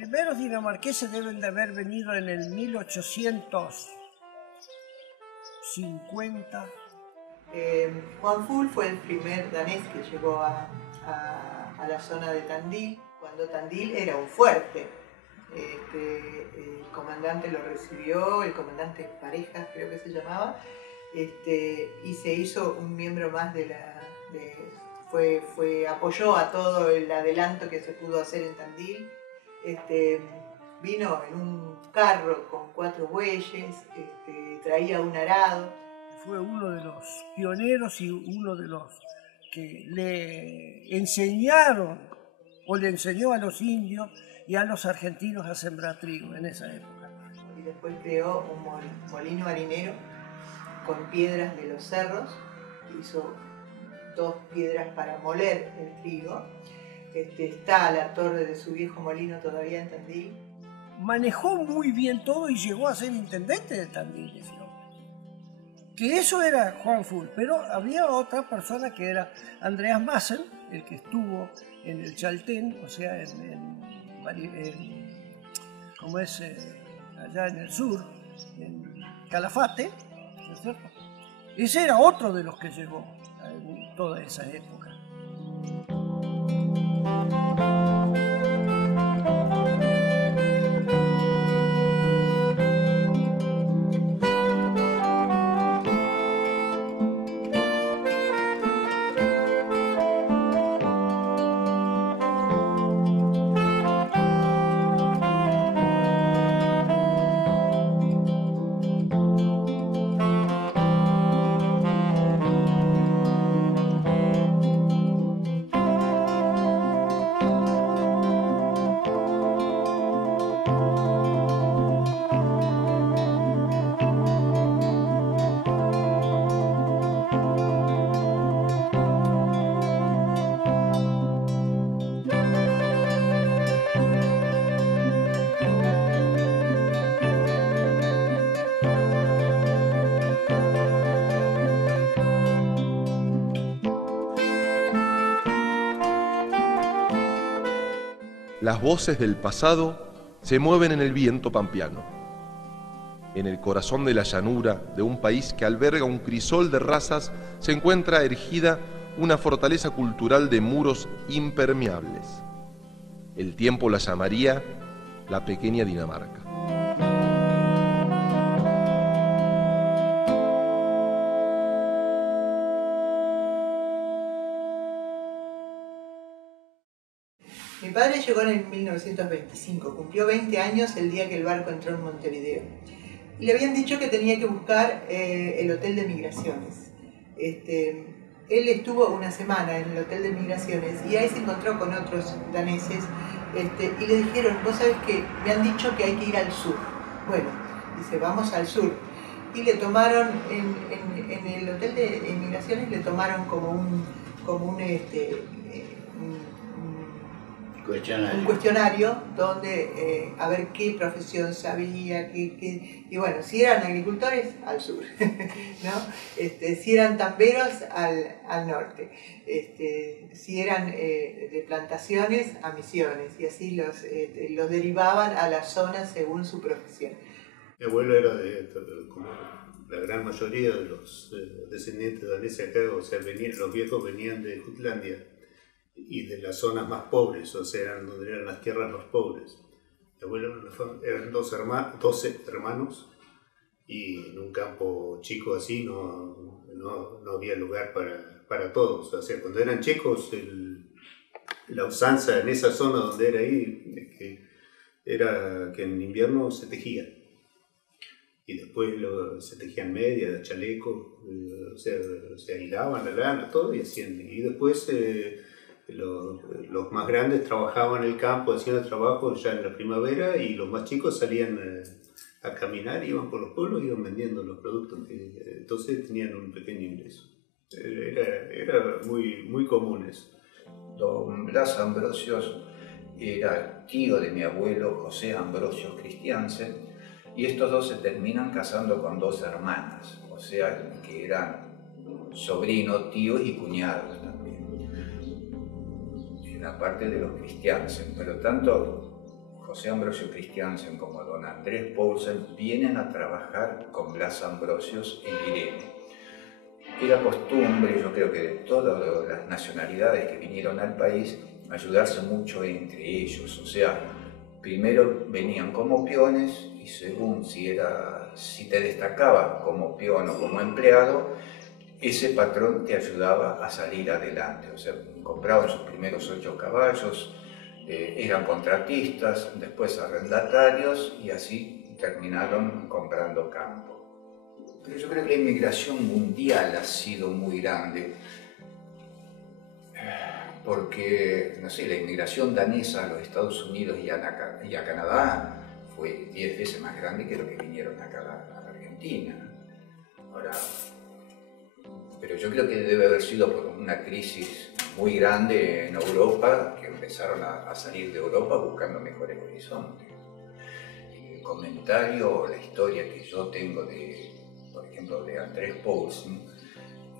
primeros dinamarqueses deben de haber venido en el 1850. Juan Fuhl fue el primer danés que llegó a la zona de Tandil, cuando Tandil era un fuerte. El comandante lo recibió, el comandante Parejas creo que se llamaba, y se hizo un miembro más apoyó a todo el adelanto que se pudo hacer en Tandil. Vino en un carro con 4 bueyes, traía un arado. Fue uno de los pioneros y uno de los que le enseñaron o le enseñó a los indios y a los argentinos a sembrar trigo en esa época. Y después creó un molino harinero con piedras de los cerros, hizo 2 piedras para moler el trigo. Está la torre de su viejo molino todavía en Tandil. Manejó muy bien todo y llegó a ser intendente de Tandil, ese hombre. Que eso era Juan Fuhl, pero había otra persona que era Andreas Madsen, el que estuvo en el Chaltén, o sea, como es allá en el sur, en Calafate, ¿no es cierto? Ese era otro de los que llegó en toda esa época. Las voces del pasado se mueven en el viento pampeano, en el corazón de la llanura de un país que alberga un crisol de razas, se encuentra erigida una fortaleza cultural de muros impermeables. El tiempo la llamaría la pequeña Dinamarca. Mi padre llegó en el 1925, cumplió 20 años el día que el barco entró en Montevideo. Y le habían dicho que tenía que buscar el hotel de migraciones. Él estuvo una semana en el hotel de migraciones y ahí se encontró con otros daneses y le dijeron, vos sabés que me han dicho que hay que ir al sur. Bueno, dice, vamos al sur. Y le tomaron, en el hotel de migraciones le tomaron como un cuestionario donde a ver qué profesión sabía, y bueno, si eran agricultores, al sur, ¿no? Si eran tamberos, al norte, si eran de plantaciones, a Misiones, y así los derivaban a las zonas según su profesión. Mi abuelo era como la gran mayoría de los descendientes daneses acá, o sea, los viejos venían de Jutlandia y de las zonas más pobres, o sea, donde eran las tierras más pobres. Mi abuelo eran 12 hermanos y en un campo chico así no había lugar para todos. O sea, cuando eran chicos, la usanza en esa zona donde era ahí era que en invierno se tejía. Y después se tejían medias, chalecos, o sea, se hilaban la lana, todo, y hacían. Y después los más grandes trabajaban en el campo, hacían el trabajo ya en la primavera, y los más chicos salían a caminar, iban por los pueblos y iban vendiendo los productos. Entonces tenían un pequeño ingreso. Era muy, muy común eso. Don Blas Ambrosios era tío de mi abuelo José Ambrosios Christiansen, y estos dos se terminan casando con 2 hermanas, o sea que eran sobrinos, tíos y cuñados también, en la parte de los Christiansen. Pero tanto José Ambrosio Christiansen como don Andrés Poulsen vienen a trabajar con Blas Ambrosius en Irene. Era costumbre, yo creo que de todas las nacionalidades que vinieron al país, ayudarse mucho entre ellos. O sea, primero venían como peones y según si te destacabas como peón o como empleado, ese patrón te ayudaba a salir adelante. O sea, compraban sus primeros 8 caballos, eran contratistas, después arrendatarios y así terminaron comprando campo. Pero yo creo que la inmigración mundial ha sido muy grande, porque, no sé, la inmigración danesa a los Estados Unidos y a Canadá fue 10 veces más grande que lo que vinieron acá a la Argentina. Ahora, pero yo creo que debe haber sido por una crisis muy grande en Europa, que empezaron a salir de Europa buscando mejores horizontes. El comentario o la historia que yo tengo por ejemplo, de Andrés Poulsen,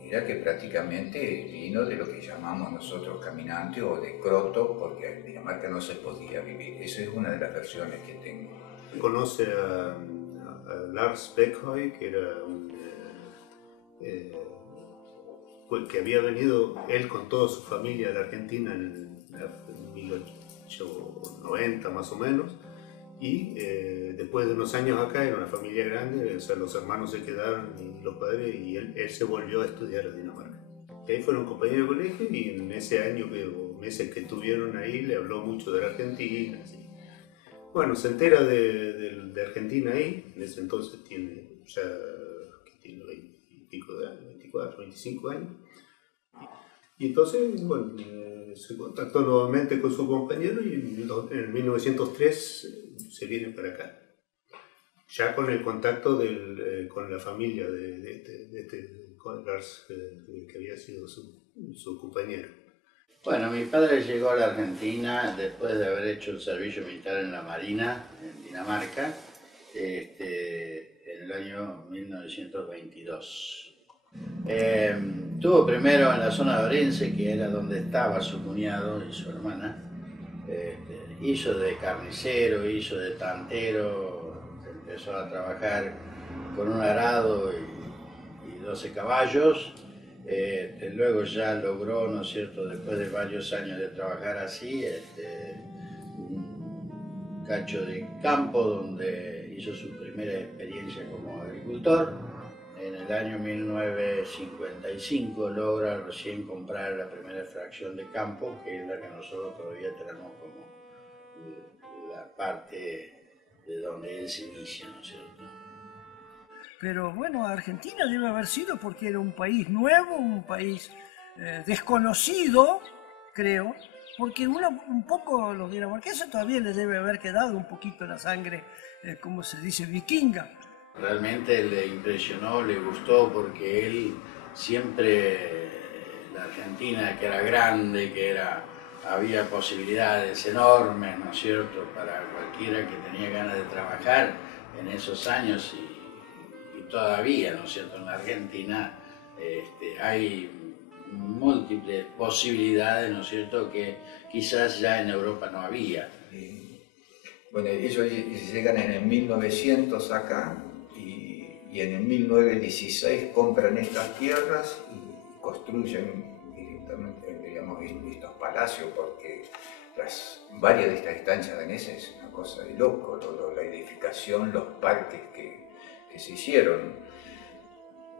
era que prácticamente vino de lo que llamamos nosotros caminante o de croto, porque en Dinamarca no se podía vivir. Esa es una de las versiones que tengo. Conoce a Lars Beckhøy, que era que había venido él con toda su familia a la Argentina en 1890 más o menos, y después de unos años acá, era una familia grande, o sea, los hermanos se quedaron y los padres, y él se volvió a estudiar a Dinamarca. Y ahí fueron compañeros de colegio, y en ese año o meses que estuvieron ahí le habló mucho de la Argentina. Así. Bueno, se entera de Argentina ahí, en ese entonces tiene 20 y pico de años, 24, 25 años. Y entonces, bueno, se contactó nuevamente con su compañero y en 1903 se viene para acá. Ya con el contacto con la familia con Lars, que había sido su compañero. Bueno, mi padre llegó a la Argentina después de haber hecho el servicio militar en la Marina, en Dinamarca, en el año 1922. Estuvo primero en la zona de Orense, que era donde estaba su cuñado y su hermana. Hizo de carnicero, hizo de tantero, empezó a trabajar con un arado y 12 caballos. Luego ya logró, ¿no es cierto?, después de varios años de trabajar así, un cacho de campo donde hizo su primera experiencia como agricultor. En el año 1955 logra recién comprar la primera fracción de campo, que es la que nosotros todavía tenemos como la parte de donde él se inicia, ¿no es cierto? Pero bueno, Argentina debe haber sido porque era un país nuevo, un país desconocido, creo, porque un poco los dinamarqueses todavía les debe haber quedado un poquito la sangre, como se dice, vikinga. Realmente le impresionó, le gustó, porque él siempre, la Argentina que era grande, había posibilidades enormes, ¿no es cierto?, para cualquiera que tenía ganas de trabajar en esos años y todavía, ¿no es cierto?, en la Argentina hay múltiples posibilidades, ¿no es cierto?, que quizás ya en Europa no había. Bueno, ellos llegan en el 1900 acá y en el 1916 compran estas tierras y construyen directamente, digamos, estos palacios, porque varias de estas estancias danesas es una cosa de loco, la edificación, los parques que se hicieron.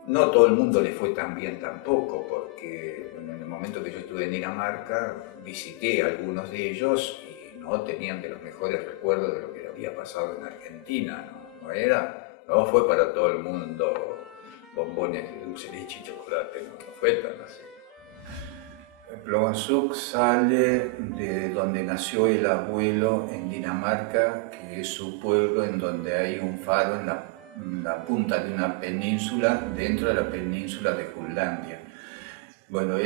No todo el mundo le fue tan bien tampoco, porque en el momento que yo estuve en Dinamarca visité a algunos de ellos y no tenían de los mejores recuerdos de lo que había pasado en Argentina. No fue para todo el mundo bombones de dulce leche y chocolate, no fue tan así. Blåvandshuk sale de donde nació el abuelo en Dinamarca, que es su pueblo, en donde hay un faro en la punta de una península, dentro de la península de Jutlandia. Bueno,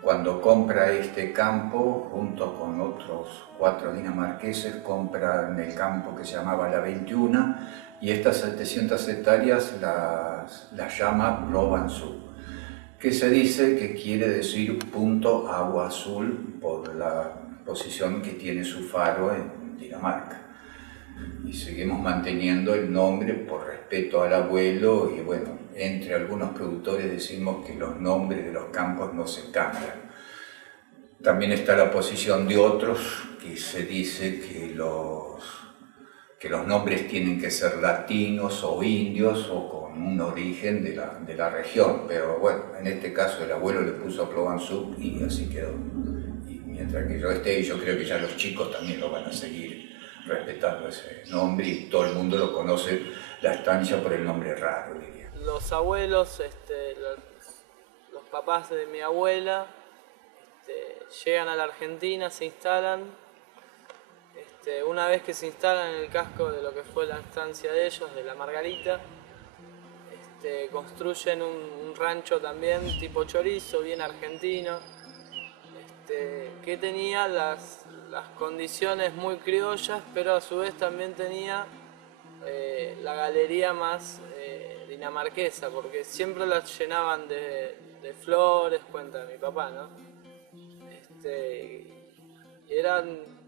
cuando compra este campo, junto con otros 4 dinamarqueses, compran el campo que se llamaba La 21, y estas 700 hectáreas las llama Blåvandshuk, que se dice que quiere decir punto agua azul por la posición que tiene su faro Dinamarca. Y seguimos manteniendo el nombre por respeto al abuelo y bueno, entre algunos productores decimos que los nombres de los campos no se cambian. También está la posición de otros que se dice que los nombres tienen que ser latinos o indios o con un origen de la región, pero bueno, en este caso el abuelo le puso Plovansuk y así quedó. Y mientras que yo esté, yo creo que ya los chicos también lo van a seguir respetando ese nombre y todo el mundo lo conoce, la estancia, por el nombre raro, diría. Los abuelos, los papás de mi abuela, llegan a la Argentina, se instalan. Una vez que se instalan en el casco de lo que fue la estancia de ellos, de la Margarita, construyen un rancho también tipo chorizo, bien argentino, que tenía las condiciones muy criollas, pero a su vez también tenía la galería más dinamarquesa, porque siempre las llenaban de flores, cuenta mi papá, ¿no?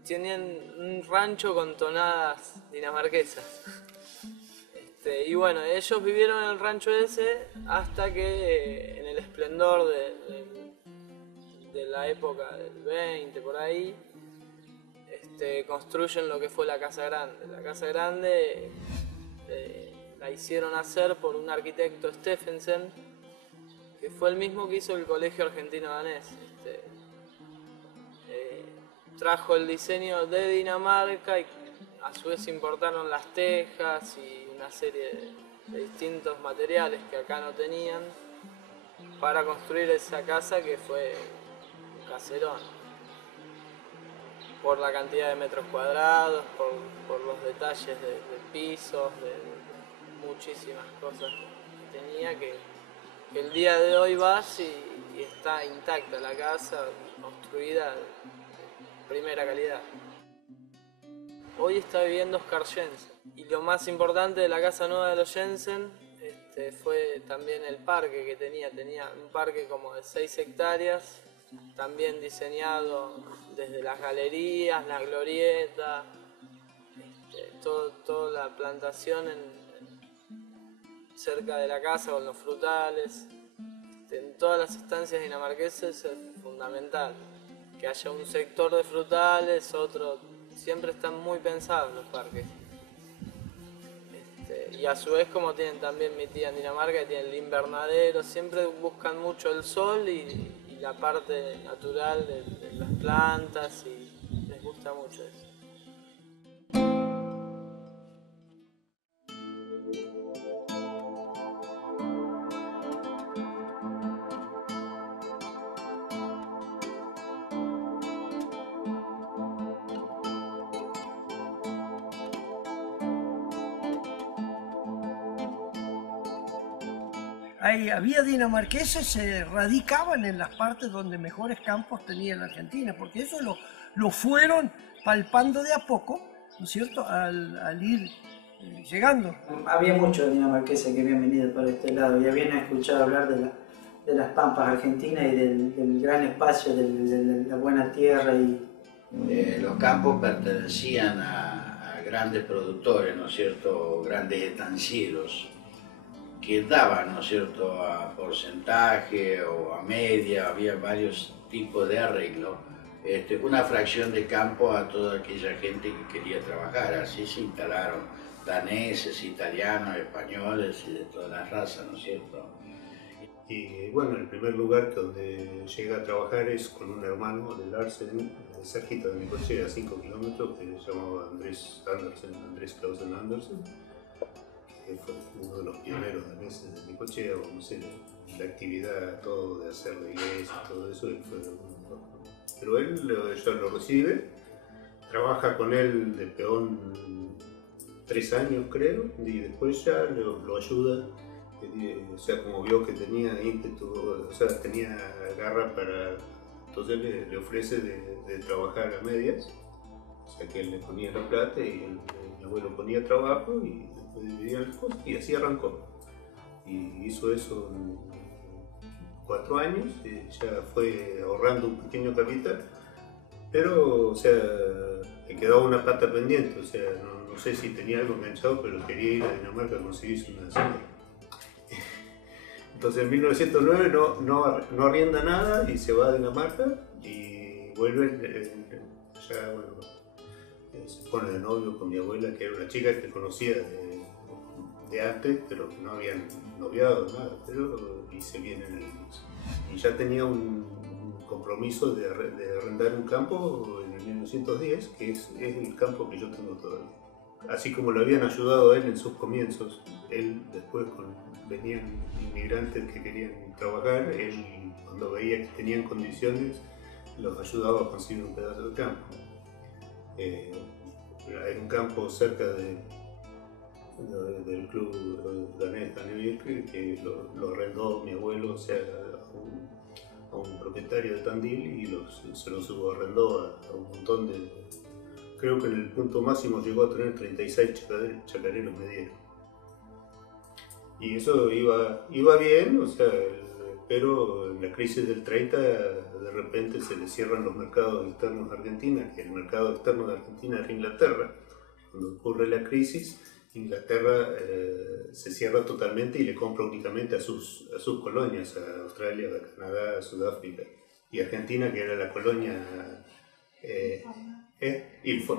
Tenían un rancho con tonadas dinamarquesas. Y bueno, ellos vivieron en el rancho ese hasta que en el esplendor de la época del 20, por ahí, construyen lo que fue la Casa Grande. La Casa Grande la hicieron hacer por un arquitecto, Steffensen, que fue el mismo que hizo el Colegio Argentino Danés. Trajo el diseño de Dinamarca y a su vez importaron las tejas y una serie de distintos materiales que acá no tenían para construir esa casa, que fue un caserón. Por la cantidad de metros cuadrados, por los detalles de pisos, de muchísimas cosas que tenía, que el día de hoy vas y está intacta la casa, construida de primera calidad. Hoy está viviendo Oscar Jensen, y lo más importante de la casa nueva de los Jensen fue también el parque que tenía un parque como de 6 hectáreas, también diseñado desde las galerías, la glorieta, toda la plantación cerca de la casa con los frutales. En todas las estancias dinamarquesas es fundamental que haya un sector de frutales, otro. Siempre están muy pensados los parques. Y a su vez, como tienen también mi tía en Dinamarca, tienen el invernadero, siempre buscan mucho el sol y la parte natural de las plantas, y les gusta mucho eso. Había dinamarqueses, se radicaban en las partes donde mejores campos tenía la Argentina, porque eso lo fueron palpando de a poco, ¿no es cierto?, al ir llegando. Había muchos dinamarqueses que habían venido para este lado y habían escuchado hablar de las pampas argentinas y del gran espacio, de la buena tierra. Los campos pertenecían a grandes productores, ¿no es cierto?, grandes estancieros, que daban, ¿no es cierto?, a porcentaje o a media, había varios tipos de arreglo, una fracción de campo a toda aquella gente que quería trabajar. Así se instalaron daneses, italianos, españoles y de todas las razas, ¿no es cierto? Y bueno, el primer lugar donde llega a trabajar es con un hermano de Larsen, cerquita de Necochea, a 5 kilómetros, que se llamaba Andrés Clausen Andersen, que fue uno de los pioneros daneses de Necochea, vamos a decir, la actividad, todo de hacer la iglesia y todo eso, él fue uno. Pero él ya lo recibe, trabaja con él de peón 3 años creo, y después ya lo ayuda, o sea, como vio que tenía ímpetu, o sea, tenía garra para, entonces le ofrece de trabajar a medias, o sea que él le ponía la plata y el abuelo ponía trabajo y después dividían las cosas, y así arrancó. Y hizo eso en 4 años, ya fue ahorrando un pequeño capital, pero o sea, me quedaba una pata pendiente, o sea, no sé si tenía algo enganchado, pero quería ir a Dinamarca a conseguirse una señora. Entonces en 1909 no arrienda nada y se va a Dinamarca y vuelve, ya bueno, se pone de novio con mi abuela, que era una chica que conocía de antes, pero que no habían noviado, nada, y se vienen y ya tenía un compromiso de arrendar un campo en el 1910, que es el campo que yo tengo todavía. Así como lo habían ayudado a él en sus comienzos, él después venían inmigrantes que querían trabajar, él cuando veía que tenían condiciones los ayudaba a conseguir un pedazo de campo. Hay un campo cerca del club danés Dannevirke que lo arrendó mi abuelo, o sea, a un propietario de Tandil, y se lo subarrendó a un montón de... Creo que en el punto máximo llegó a tener 36 chacareros medieros. Y eso iba bien, o sea, pero en la crisis del 30 de repente se le cierran los mercados externos de Argentina, que el mercado externo de Argentina era Inglaterra. Cuando ocurre la crisis, Inglaterra se cierra totalmente y le compra únicamente a sus colonias, a Australia, a Canadá, a Sudáfrica. Y Argentina, que era la colonia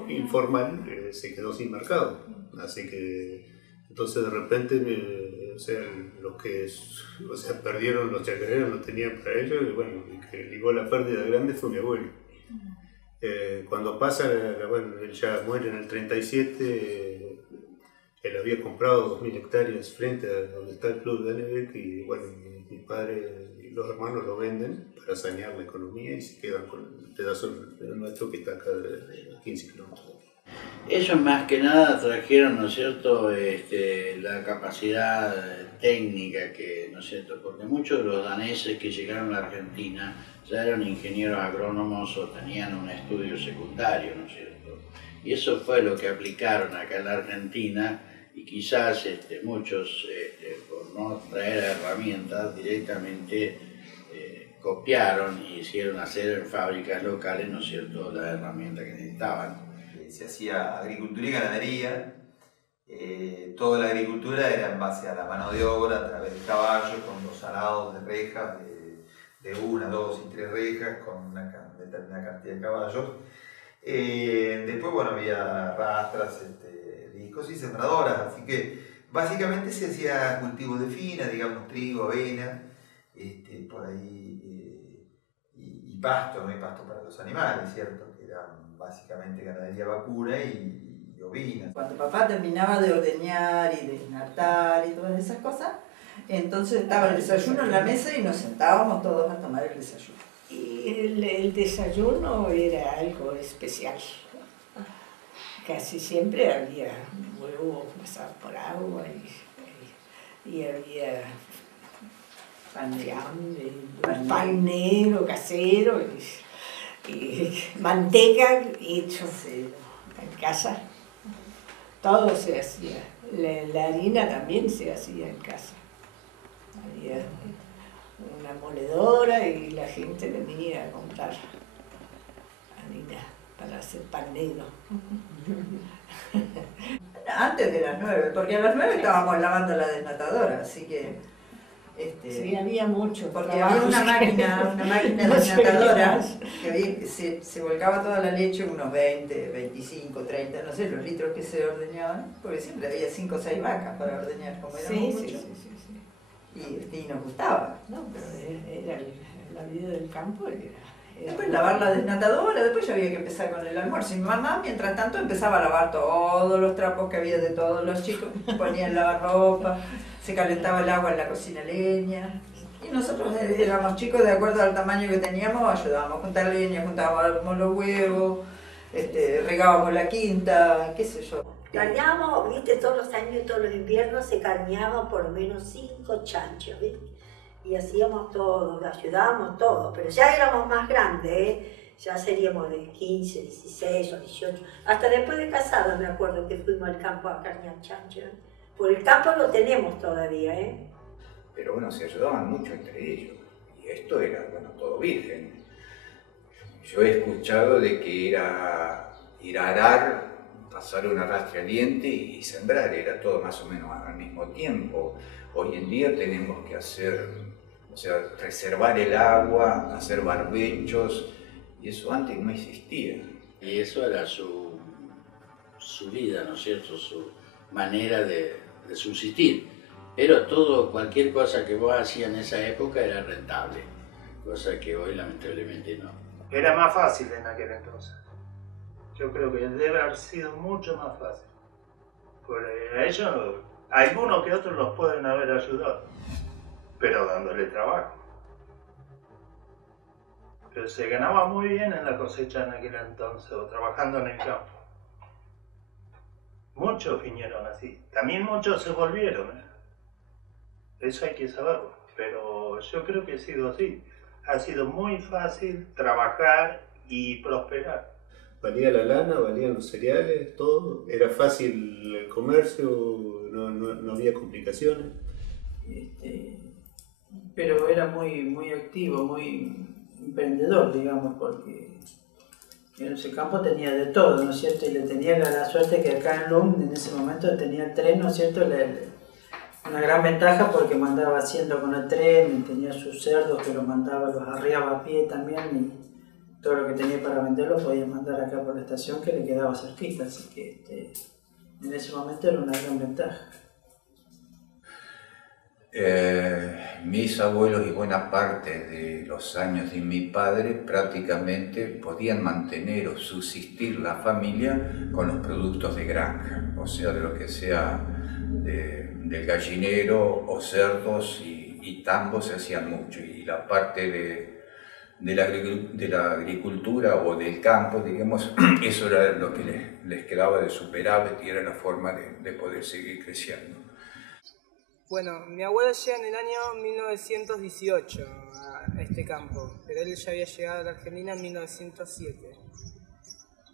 informal, se quedó sin mercado. Así que entonces de repente perdieron los chacareros, no tenían para ellos, y bueno, el que ligó la pérdida grande fue mi abuelo. Cuando pasa, bueno, él ya muere en el 37, él había comprado 2000 hectáreas frente a donde está el club de Dannevirke, y bueno, mi padre y los hermanos lo venden para sanear la economía y se quedan con el pedazo nuestro que está acá de 15 kilómetros. Ellos más que nada trajeron, ¿no es cierto?, la capacidad técnica que, ¿no es cierto?, porque muchos de los daneses que llegaron a la Argentina ya eran ingenieros agrónomos o tenían un estudio secundario, ¿no es cierto? Y eso fue lo que aplicaron acá en la Argentina, y quizás muchos, por no traer herramientas, directamente copiaron y hicieron hacer en fábricas locales, ¿no es cierto?, las herramientas que necesitaban. Se hacía agricultura y ganadería. Toda la agricultura era en base a la mano de obra, a través de caballos, con los arados de rejas, de 1, 2 y 3 rejas, con una determinada cantidad de caballos. Después, bueno, había rastras, discos y sembradoras, así que básicamente se hacía cultivos de fina, digamos trigo, avena, por ahí, y pasto, ¿no? Y pasto para los animales, ¿cierto? Que eran básicamente ganadería vacuna y ovina. Cuando papá terminaba de ordeñar y de enartar y todas esas cosas, entonces estaba el desayuno en la mesa y nos sentábamos todos a tomar el desayuno. Y el desayuno era algo especial. Casi siempre había huevo pasado por agua y había pan negro casero y manteca hecho en casa. Todo se hacía. La harina también se hacía en casa. Había una moledora y la gente venía a comprar harina para hacer pan negro. Antes de las 9, porque a las 9 estábamos lavando la desnatadora, así que... sí, había mucho. Porque había una máquina desnatadora que se volcaba toda la leche, unos 20, 25, 30, no sé, los litros que se ordeñaban, porque siempre había 5 o 6 vacas para ordeñar, como éramos muchos. Y nos gustaba. No, pero era la vida del campo. Después lavar la desnatadora, después ya había que empezar con el almuerzo. Y mi mamá, mientras tanto, empezaba a lavar todos los trapos que había de todos los chicos, ponían lavarropa, se calentaba el agua en la cocina leña. Y nosotros éramos chicos, de acuerdo al tamaño que teníamos, ayudábamos a juntar leña, juntábamos los huevos, regábamos la quinta, qué sé yo. Carneábamos, viste, todos los años, todos los inviernos se carneaban por lo menos 5 chanchos, ¿viste? Y hacíamos todo, ayudábamos todo, pero ya éramos más grandes, ¿eh? Ya seríamos de 15, 16 o 18, hasta después de casados me acuerdo que fuimos al campo a carnear chanchos. Por el campo lo tenemos todavía, ¿eh? Pero bueno, se ayudaban mucho entre ellos, y esto era, bueno, todo virgen. Yo he escuchado de que era ir a arar, pasar una rastreadiente y sembrar, era todo más o menos al mismo tiempo. Hoy en día tenemos que hacer, o sea, reservar el agua, hacer barbechos, y eso antes no existía. Y eso era su vida, ¿no es cierto?, su manera de subsistir. Pero cualquier cosa que vos hacías en esa época era rentable, cosa que hoy lamentablemente no. Era más fácil en aquel entonces. Yo creo que debe haber sido mucho más fácil. Porque a ellos, algunos que otros los pueden haber ayudado, pero dándole trabajo. Pero se ganaba muy bien en la cosecha en aquel entonces, o trabajando en el campo. Muchos vinieron así. También muchos se volvieron, ¿eh? Eso hay que saberlo. Pero yo creo que ha sido así. Ha sido muy fácil trabajar y prosperar. ¿Valía la lana? ¿Valían los cereales? ¿Todo? ¿Era fácil el comercio? ¿No había complicaciones? Pero era muy activo, muy emprendedor, digamos, porque en ese campo tenía de todo, ¿no es cierto? Y le tenía la suerte que acá en Lund en ese momento tenía el tren, ¿no es cierto? Una gran ventaja porque mandaba haciendo con el tren, y tenía sus cerdos que los mandaba, los arriaba a pie también, y todo lo que tenía para venderlo podía mandar acá por la estación que le quedaba cerquita, así que en ese momento era una gran ventaja. Mis abuelos y buena parte de los años de mi padre prácticamente podían mantener o subsistir la familia con los productos de granja, o sea, de lo que sea del gallinero o cerdos y tambos se hacían mucho, y la parte de la agricultura o del campo, digamos, eso era lo que les quedaba de superávit y era la forma de poder seguir creciendo. Bueno, mi abuelo llega en el año 1918 a este campo, pero él ya había llegado a la Argentina en 1907.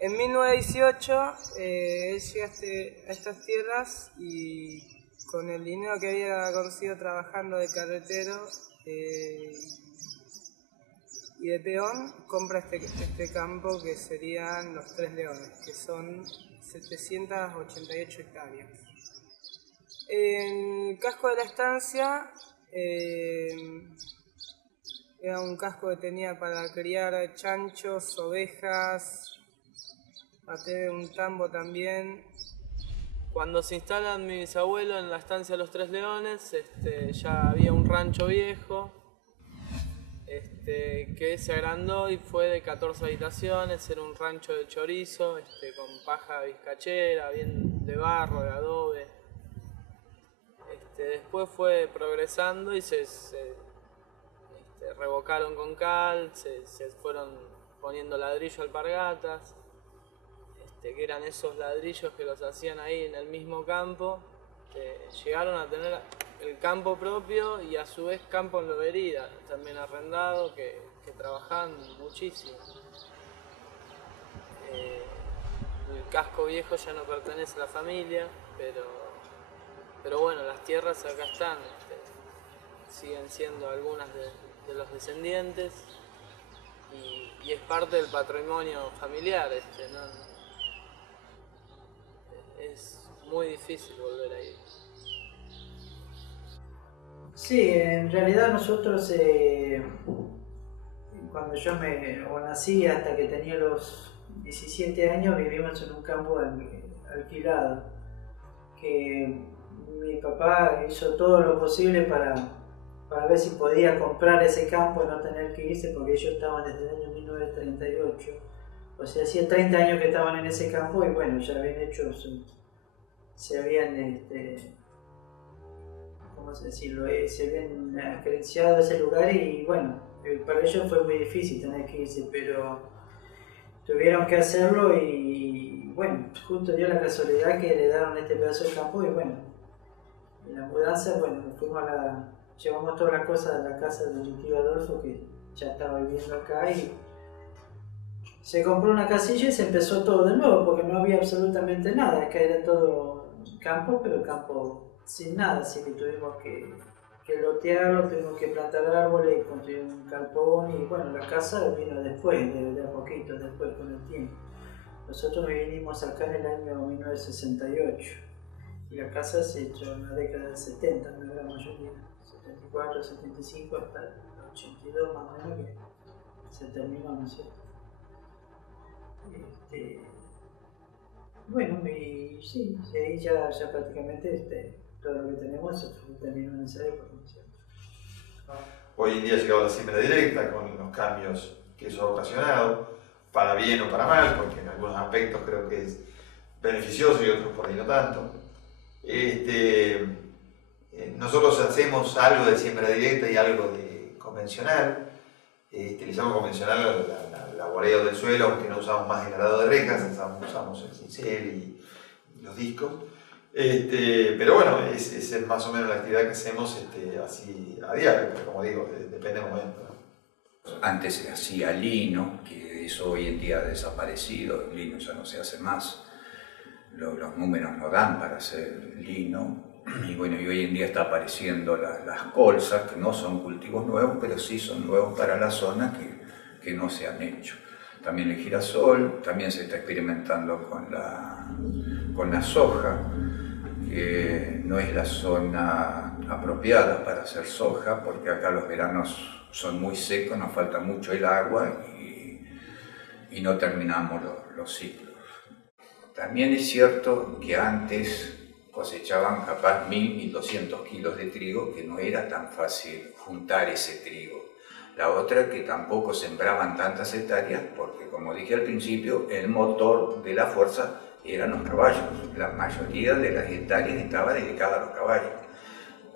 En 1918 él llega a estas tierras y con el dinero que había conseguido trabajando de carretero y de peón, compra este campo que serían los Tres Leones, que son 788 hectáreas. El casco de la estancia era un casco que tenía para criar chanchos, ovejas, para tener un tambo también. Cuando se instalan mi bisabuelo en la estancia de los Tres Leones, ya había un rancho viejo que se agrandó y fue de 14 habitaciones, era un rancho de chorizo, con paja vizcachera, bien de barro, de adobe. Después fue progresando y se revocaron con cal, se fueron poniendo ladrillo alpargatas, que eran esos ladrillos que los hacían ahí en el mismo campo. Llegaron a tener el campo propio y a su vez campo en lobería, también arrendado, que trabajaban muchísimo. El casco viejo ya no pertenece a la familia, pero bueno, las tierras acá están, siguen siendo algunas de los descendientes y es parte del patrimonio familiar, ¿no? Es muy difícil volver ahí. Sí, en realidad nosotros cuando yo nací hasta que tenía los 17 años vivimos en un campo alquilado, que mi papá hizo todo lo posible para ver si podía comprar ese campo y no tener que irse, porque ellos estaban desde el año 1938, o sea, hacía 30 años que estaban en ese campo y bueno, ya habían hecho, se habían, ¿cómo decirlo? Se habían acreciado ese lugar y bueno, para ellos fue muy difícil tener que irse, pero tuvieron que hacerlo y bueno, justo dio la casualidad que le daron este pedazo de campo y bueno, en la mudanza, bueno, llevamos todas las cosas a la casa de mi tío Adolfo, que ya estaba viviendo acá, y se compró una casilla y se empezó todo de nuevo, porque no había absolutamente nada, acá era todo campo, pero campo sin nada, así que tuvimos que lotearlo, tuvimos que plantar árboles y construir un galpón, y bueno, la casa vino después, de a poquito, después con el tiempo. Nosotros vinimos acá en el año 1968 y la casa se echó en la década del 70, la gran mayoría, 74, 75 hasta el 82 más o menos que se terminó, ¿no es cierto? Bueno, y sí, ahí ya prácticamente todo lo que tenemos se terminó en esa época, ¿no es cierto? Hoy en día ha llegado la siembra directa con los cambios que eso ha ocasionado, para bien o para mal, porque en algunos aspectos creo que es beneficioso y otros por ahí no tanto. Nosotros hacemos algo de siembra directa y algo de convencional. Le llamamos convencional el laboreo del suelo, aunque no usamos más el arado de rejas, usamos el cincel y los discos. Pero bueno, esa es más o menos la actividad que hacemos así a diario, pero como digo, depende del momento, ¿no? Antes se hacía lino, que eso hoy en día ha desaparecido, el lino ya no se hace más, los números no dan para hacer lino, y bueno, y hoy en día está apareciendo las colzas, que no son cultivos nuevos, pero sí son nuevos para la zona que no se han hecho. También el girasol, también se está experimentando con la soja, que no es la zona apropiada para hacer soja, porque acá los veranos son muy secos, nos falta mucho el agua y no terminamos los ciclos. También es cierto que antes cosechaban capaz 1.000, 1.200 kilos de trigo, que no era tan fácil juntar ese trigo. La otra, que tampoco sembraban tantas hectáreas, porque como dije al principio, el motor de la fuerza eran los caballos. La mayoría de las hectáreas estaba dedicada a los caballos.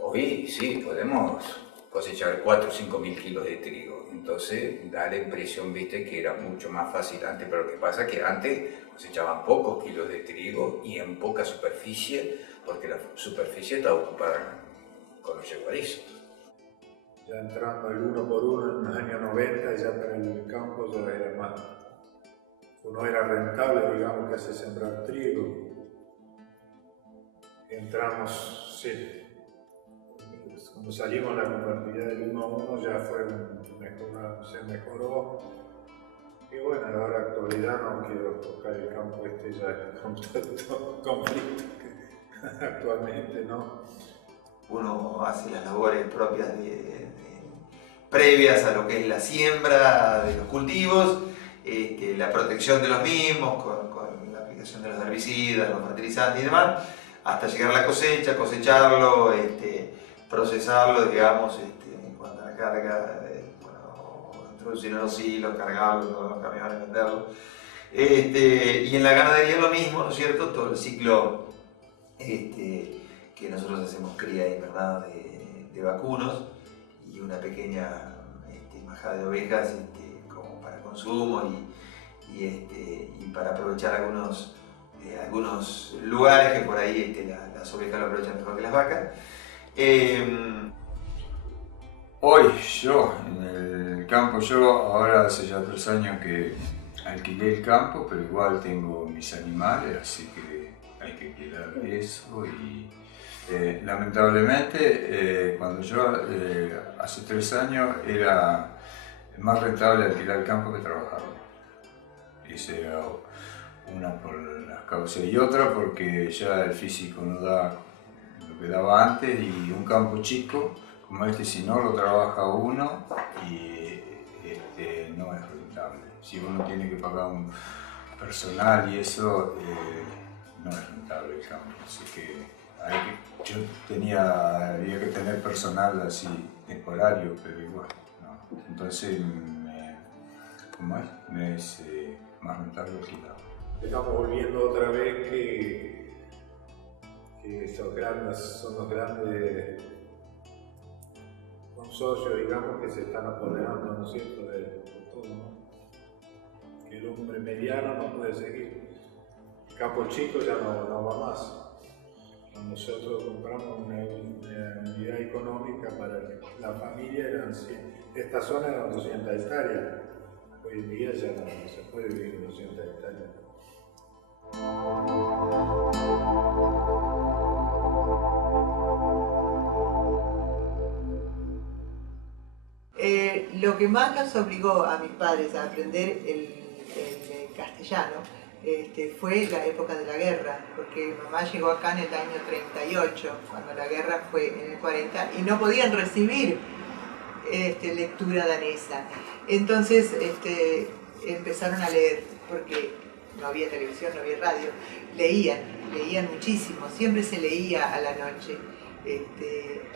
Hoy sí, podemos cosechar 4 o 5 mil kilos de trigo. Entonces da la impresión, viste, que era mucho más fácil antes, pero lo que pasa es que antes cosechaban pocos kilos de trigo y en poca superficie, porque la superficie estaba ocupada con los yeguarizos. Ya entrando el uno por uno en los años 90, ya para el campo ya era más. No era rentable, digamos, que hace sembrar trigo. Entramos, sí. Cuando salimos la convertibilidad del 1 a 1 ya fue se mejoró. Y bueno, en la hora actualidad no quiero tocar el campo ya con todo conflicto que actualmente, ¿no? Uno hace las labores propias previas a lo que es la siembra de los cultivos, la protección de los mismos con la aplicación de los herbicidas, los fertilizantes y demás, hasta llegar a la cosecha, cosecharlo, procesarlo, digamos, en cuanto a la carga, introducirlo en los silos, cargarlo, todos los camiones, venderlo. Y en la ganadería lo mismo, ¿no es cierto? Todo el ciclo que nosotros hacemos cría y invernada de vacunos y una pequeña majada de ovejas como para consumo y para aprovechar algunos lugares que por ahí las ovejas lo aprovechan mejor que las vacas. Hoy yo en el campo, ahora hace ya 3 años que alquilé el campo, pero igual tengo mis animales, así que hay que cuidar de eso y lamentablemente cuando yo hace 3 años era más rentable alquilar el campo que trabajarlo. Esa era una por las causas y otra porque ya el físico no da lo que daba antes y un campo chico como si no lo trabaja uno no es rentable. Si uno tiene que pagar un personal y eso no es rentable el campo, así que había que tener personal así temporario, pero igual, ¿no? Entonces me es más rentable alquilar. Estamos volviendo otra vez que son los grandes consorcios, digamos, que se están apoderando, ¿no es cierto?, de todo, ¿no? Que el hombre mediano no puede seguir. El campo chico ya no va más. Nosotros compramos una unidad económica para la familia, esta zona eran 200 hectáreas. Hoy en día ya no se puede vivir en 200 hectáreas. Lo que más nos obligó a mis padres a aprender el castellano fue la época de la guerra, porque mamá llegó acá en el año 38, cuando la guerra fue en el 40, y no podían recibir lectura danesa. Entonces empezaron a leer, porque no había televisión, no había radio, leían muchísimo, siempre se leía a la noche.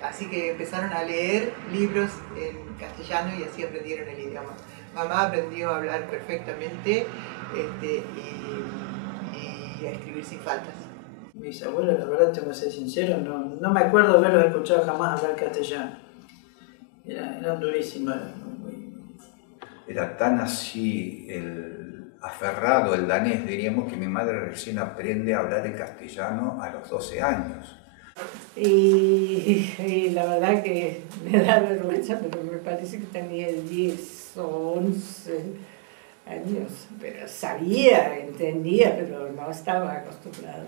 Así que empezaron a leer libros en castellano y así aprendieron el idioma. Mamá aprendió a hablar perfectamente y a escribir sin faltas. Mis abuelos, la verdad, tengo que ser sincero, no me acuerdo de haberlos escuchado jamás hablar castellano. Eran durísimos. Era tan así aferrado el danés, diríamos, que mi madre recién aprende a hablar el castellano a los 12 años. Y la verdad que me da vergüenza, pero me parece que tenía 10 o 11 años. Pero sabía, entendía, pero no estaba acostumbrado.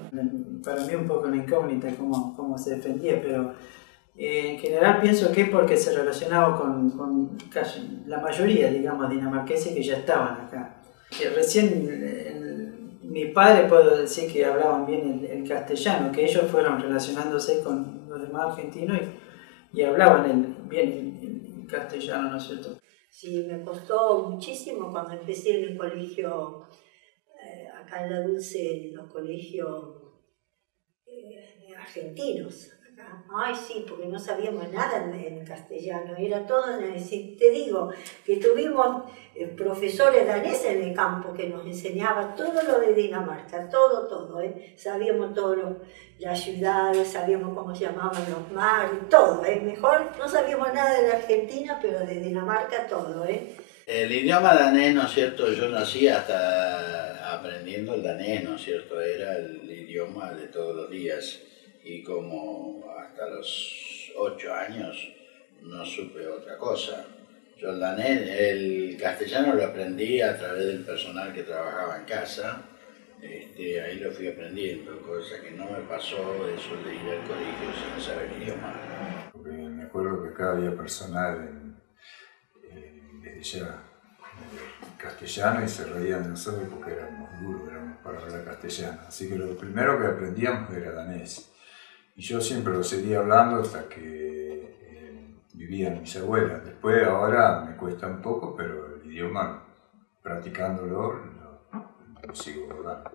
Para mí un poco una incógnita cómo se defendía, pero en general pienso que es porque se relacionaba con casi la mayoría, digamos, dinamarqueses que ya estaban acá. Que recién mi padre puedo decir que hablaban bien el castellano, que ellos fueron relacionándose con los demás argentinos y hablaban bien el castellano, ¿no es cierto? Sí, me costó muchísimo cuando empecé en el colegio, acá en La Dulce, en los colegios argentinos. Ay, sí, porque no sabíamos nada en castellano, era todo, te digo, que tuvimos profesores daneses en el campo que nos enseñaban todo lo de Dinamarca, todo, sabíamos todo las ciudades, sabíamos cómo se llamaban los mares, todo, mejor no sabíamos nada de la Argentina, pero de Dinamarca todo, El idioma danés, ¿no es cierto? Yo nací hasta aprendiendo el danés, ¿no es cierto? Era el idioma de todos los días. Y como hasta los 8 años no supe otra cosa. Yo el castellano lo aprendí a través del personal que trabajaba en casa. Ahí lo fui aprendiendo, cosa que no me pasó eso de ir al colegio sin saber el idioma. Porque me acuerdo que acá había personal desde ya castellano y se reían de nosotros porque éramos duros, éramos para hablar castellano. Así que lo primero que aprendíamos era danés. Y yo siempre lo seguía hablando hasta que vivían mis abuelas. Después, ahora me cuesta un poco, pero el idioma, practicándolo, lo sigo hablando.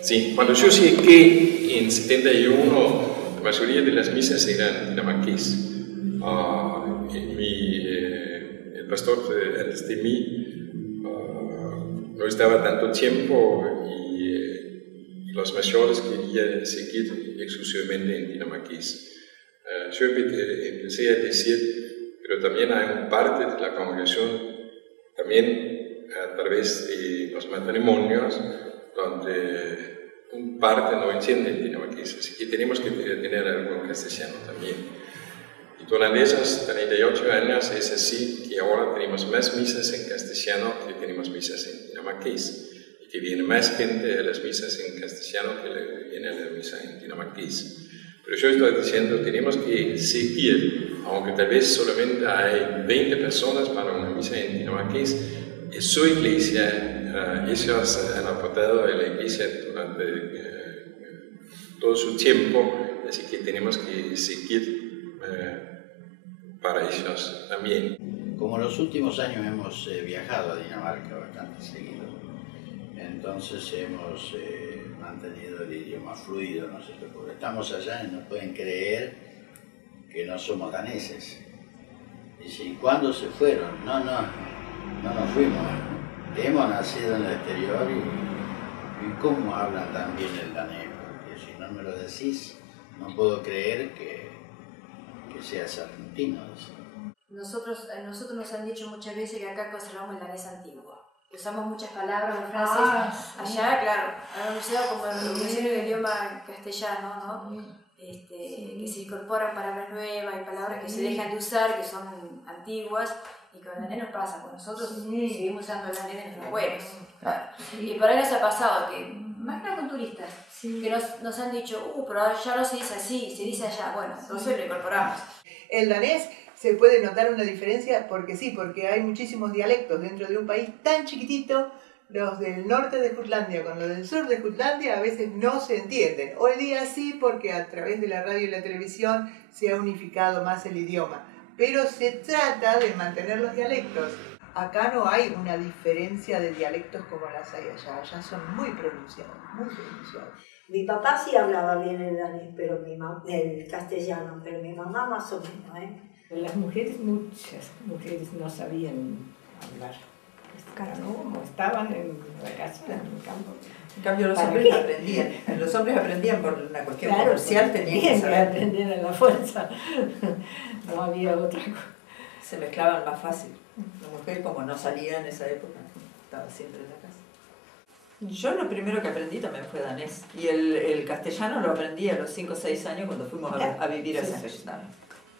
Sí, cuando yo llegué en 71, la mayoría de las misas eran dinamarqués. El pastor antes de mí no estaba tanto tiempo y los mayores querían seguir exclusivamente en dinamarqués. Yo empecé a decir, pero también hay una parte de la congregación, también a través de los matrimonios, donde una parte no entiende el dinamarqués, así que tenemos que tener algo en castellano también. Y durante esos 38 años es así que ahora tenemos más misas en castellano que tenemos misas en dinamarqués. Que viene más gente a las misas en castellano que viene a la misa en dinamarqués. Pero yo estoy diciendo, tenemos que seguir, aunque tal vez solamente hay 20 personas para una misa en dinamarqués, es su iglesia, ellos han aportado a la iglesia durante todo su tiempo, así que tenemos que seguir para ellos también. Como los últimos años hemos viajado a Dinamarca bastante seguido, entonces hemos mantenido el idioma fluido, ¿no es cierto? Porque estamos allá y no pueden creer que no somos daneses. Dicen, ¿cuándo se fueron? No nos fuimos. Hemos nacido en el exterior y ¿cómo hablan tan bien el danés? Porque si no me lo decís, no puedo creer que seas argentino. Nosotros nos han dicho muchas veces que acá conservamos el danés antiguo. Usamos muchas palabras o frases. Allá, claro, han usado como el idioma castellano, ¿no? Que se incorporan palabras nuevas y palabras que se dejan de usar, que son antiguas, y con el danés nos pasa, con nosotros seguimos usando el danés de nuestros abuelos. Claro. Y por ahí nos ha pasado que, más que nada con turistas, que nos han dicho, pero ya no se dice así, se dice allá, bueno, entonces lo incorporamos. El danés se puede notar una diferencia porque sí, porque hay muchísimos dialectos dentro de un país tan chiquitito, los del norte de Jutlandia con los del sur de Jutlandia a veces no se entienden. Hoy día sí, porque a través de la radio y la televisión se ha unificado más el idioma. Pero se trata de mantener los dialectos. Acá no hay una diferencia de dialectos como las hay allá. Allá son muy pronunciados, muy pronunciados. Mi papá sí hablaba bien el danés, pero el castellano, pero mi mamá más o menos, ¿eh? Las mujeres, muchas mujeres no sabían hablar. ¿No? Como estaban en la casa, en el campo. En cambio los hombres aprendían. Los hombres aprendían por una cuestión comercial, tenían que aprender a la fuerza. No había otra cosa. Se mezclaban más fácil. La mujer, como no salía en esa época, estaba siempre en la casa. Yo lo primero que aprendí también fue danés. Y el castellano lo aprendí a los 5 o 6 años cuando fuimos a vivir a San Cristóbal.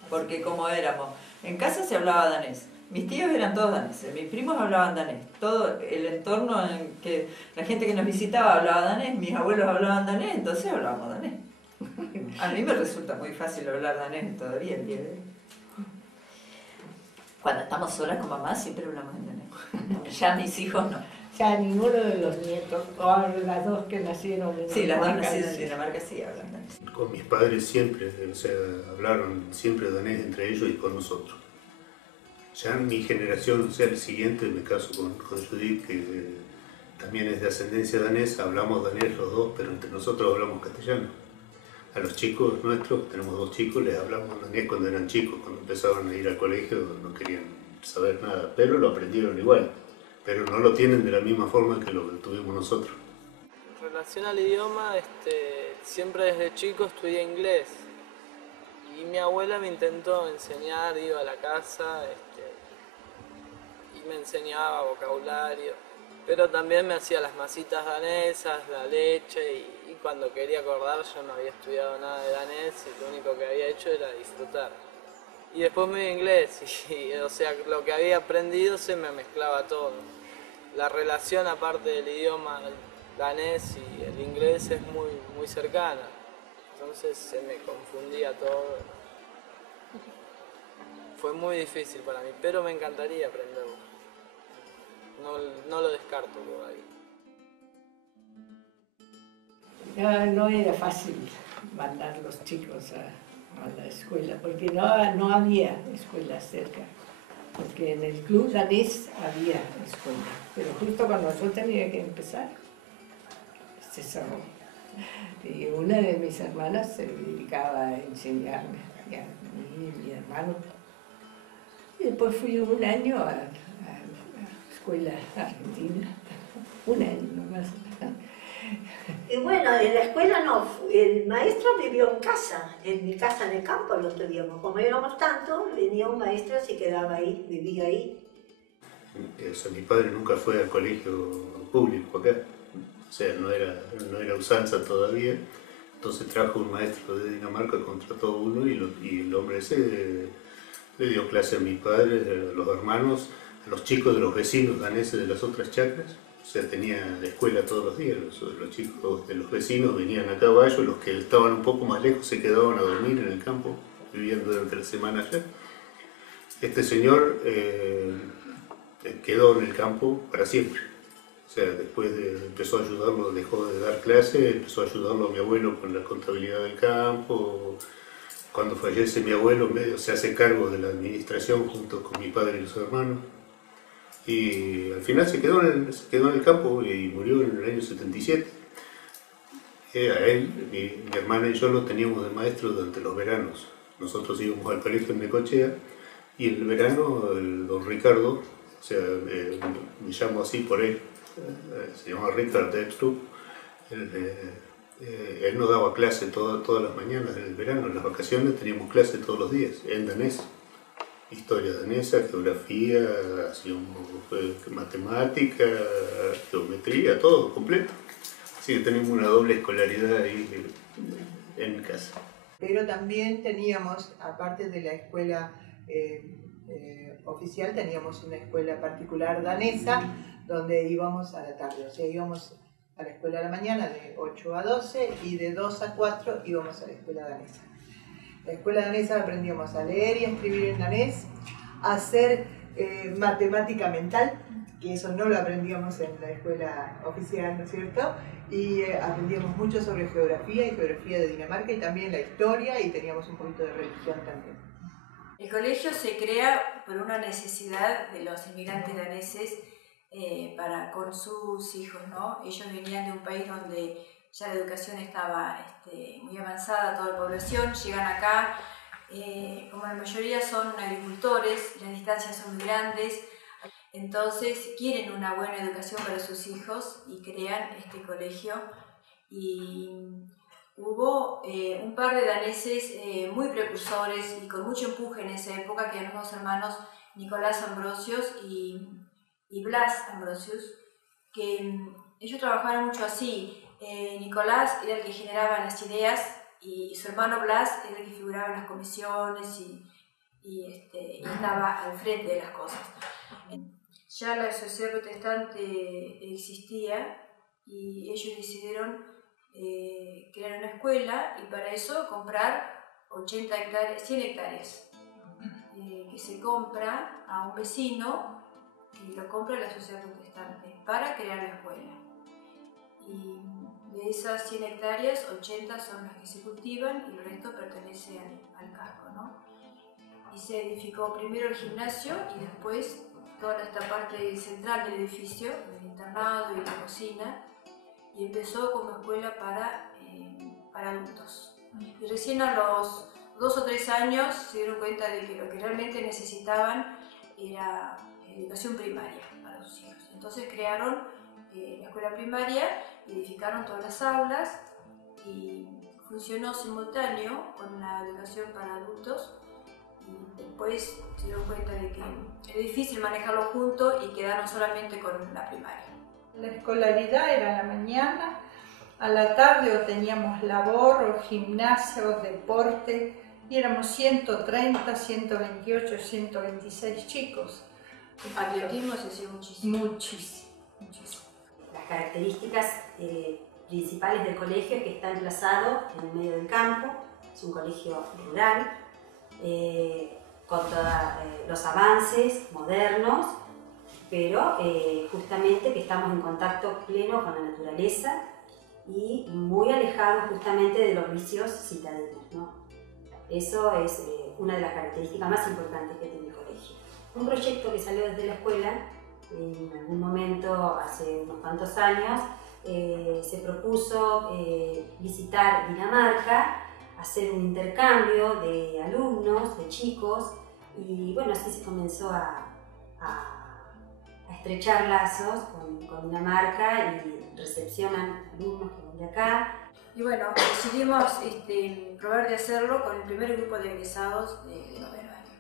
Porque como éramos, en casa se hablaba danés. Mis tíos eran todos daneses, mis primos hablaban danés, todo el entorno en que la gente que nos visitaba hablaba danés, mis abuelos hablaban danés, entonces hablábamos danés. A mí me resulta muy fácil hablar danés todavía el día de hoy. Cuando estamos solas con mamá siempre hablamos en danés. Ya mis hijos no. Ya ninguno de los nietos, o las dos que nacieron en Dinamarca. Sí, las dos nacidas en Dinamarca sí hablan danés. Con mis padres siempre, o sea, hablaron siempre danés entre ellos y con nosotros. Ya en mi generación, o sea, el siguiente, me caso con Judith, que también es de ascendencia danesa, hablamos danés los dos, pero entre nosotros hablamos castellano. A los chicos nuestros, tenemos 2 chicos, les hablamos danés cuando eran chicos, cuando empezaban a ir al colegio no querían saber nada, pero lo aprendieron igual, pero no lo tienen de la misma forma que lo tuvimos nosotros. En relación al idioma, siempre desde chico estudié inglés. Y mi abuela me intentó enseñar, iba a la casa y me enseñaba vocabulario, pero también me hacía las masitas danesas, la leche, y cuando quería acordar yo no había estudiado nada de danés y lo único que había hecho era disfrutar. Y después me dio inglés, o sea, lo que había aprendido se me mezclaba todo. La relación aparte del idioma danés y el inglés es muy cercana. Entonces se me confundía todo. Fue muy difícil para mí, pero me encantaría aprenderlo. No lo descarto por ahí. No era fácil mandar los chicos a la escuela, porque no había escuela cerca. Porque en el club danés había escuela, pero justo cuando yo tenía que empezar, se cerró. Y una de mis hermanas se dedicaba a enseñarme, y a mí y mi hermano. Y después fui un año a la escuela argentina, un año nomás. Y bueno, en la escuela no, el maestro vivió en mi casa en el campo lo estudiamos. Como éramos tantos, venía un maestro, se quedaba ahí, vivía ahí. O sea, mi padre nunca fue al colegio público acá. O sea, no era usanza todavía, entonces trajo un maestro de Dinamarca, contrató uno y el hombre ese le dio clase a mi padre, a los hermanos, a los chicos de los vecinos daneses de las otras chacras. O sea, tenía la escuela todos los días, los chicos de los vecinos venían a caballo, los que estaban un poco más lejos se quedaban a dormir en el campo, viviendo durante la semana allá. Este señor quedó en el campo para siempre. O sea, después empezó a ayudarlo, dejó de dar clase, empezó a ayudarlo a mi abuelo con la contabilidad del campo. Cuando fallece mi abuelo, se hace cargo de la administración junto con mi padre y los hermanos. Y al final se quedó en el campo y murió en el año 77. A él, mi hermana y yo lo teníamos de maestro durante los veranos. Nosotros íbamos al colegio en Necochea y en el verano el don Ricardo, o sea, me llamo así por él, se llama Richard Epstrup. Él nos daba clase todas las mañanas en el verano, en las vacaciones teníamos clase todos los días, en danés. Historia danesa, geografía, matemática, geometría, todo completo. Así que tenemos una doble escolaridad ahí en casa. Pero también teníamos, aparte de la escuela oficial, teníamos una escuela particular danesa donde íbamos a la tarde. O sea, íbamos a la escuela a la mañana de 8 a 12 y de 2 a 4 íbamos a la escuela danesa. La escuela danesa aprendíamos a leer y a escribir en danés, a hacer matemática mental, que eso no lo aprendíamos en la escuela oficial, ¿no es cierto? Y aprendíamos mucho sobre geografía y geografía de Dinamarca y también la historia, y teníamos un poquito de religión también. El colegio se crea por una necesidad de los inmigrantes daneses con sus hijos, ¿no? Ellos venían de un país donde ya la educación estaba muy avanzada, toda la población, llegan acá, como la mayoría son agricultores, las distancias son muy grandes, entonces quieren una buena educación para sus hijos y crean este colegio. Y hubo un par de daneses muy precursores y con mucho empuje en esa época, que eran los dos hermanos Nicolás Ambrosius y Blas Ambrosius, que ellos trabajaban mucho así. Nicolás era el que generaba las ideas y su hermano Blas era el que figuraba en las comisiones y estaba al frente de las cosas. Ya la sociedad protestante existía y ellos decidieron crear una escuela y para eso comprar 100 hectáreas que se compra a un vecino y lo compra la sociedad protestante para crear la escuela. Y de esas 100 hectáreas, 80 son las que se cultivan y el resto pertenece al casco, ¿no? Y se edificó primero el gimnasio y después toda esta parte central del edificio, el internado y la cocina, y empezó como escuela para adultos. Y recién a los 2 o 3 años se dieron cuenta de que lo que realmente necesitaban era educación primaria para sus hijos. Entonces crearon la escuela primaria, edificaron todas las aulas y funcionó simultáneo con la educación para adultos. Y después se dieron cuenta de que era difícil manejarlo junto y quedaron solamente con la primaria. La escolaridad era en la mañana, a la tarde o teníamos labor o gimnasio o deporte y éramos 130, 128, 126 chicos. Atletismo se hacía muchísimo. Muchísimo. Las características principales del colegio es que está emplazado en el medio del campo, es un colegio rural, con todos los avances modernos, pero justamente que estamos en contacto pleno con la naturaleza y muy alejados justamente de los vicios citadinos, ¿no? Eso es una de las características más importantes que tiene el colegio. Un proyecto que salió desde la escuela, en algún momento, hace unos cuantos años, se propuso visitar Dinamarca, hacer un intercambio de alumnos, de chicos, y bueno, así se comenzó a estrechar lazos con Dinamarca y recepcionan alumnos que van de acá. Y bueno, decidimos probar de hacerlo con el primer grupo de egresados de noveno año.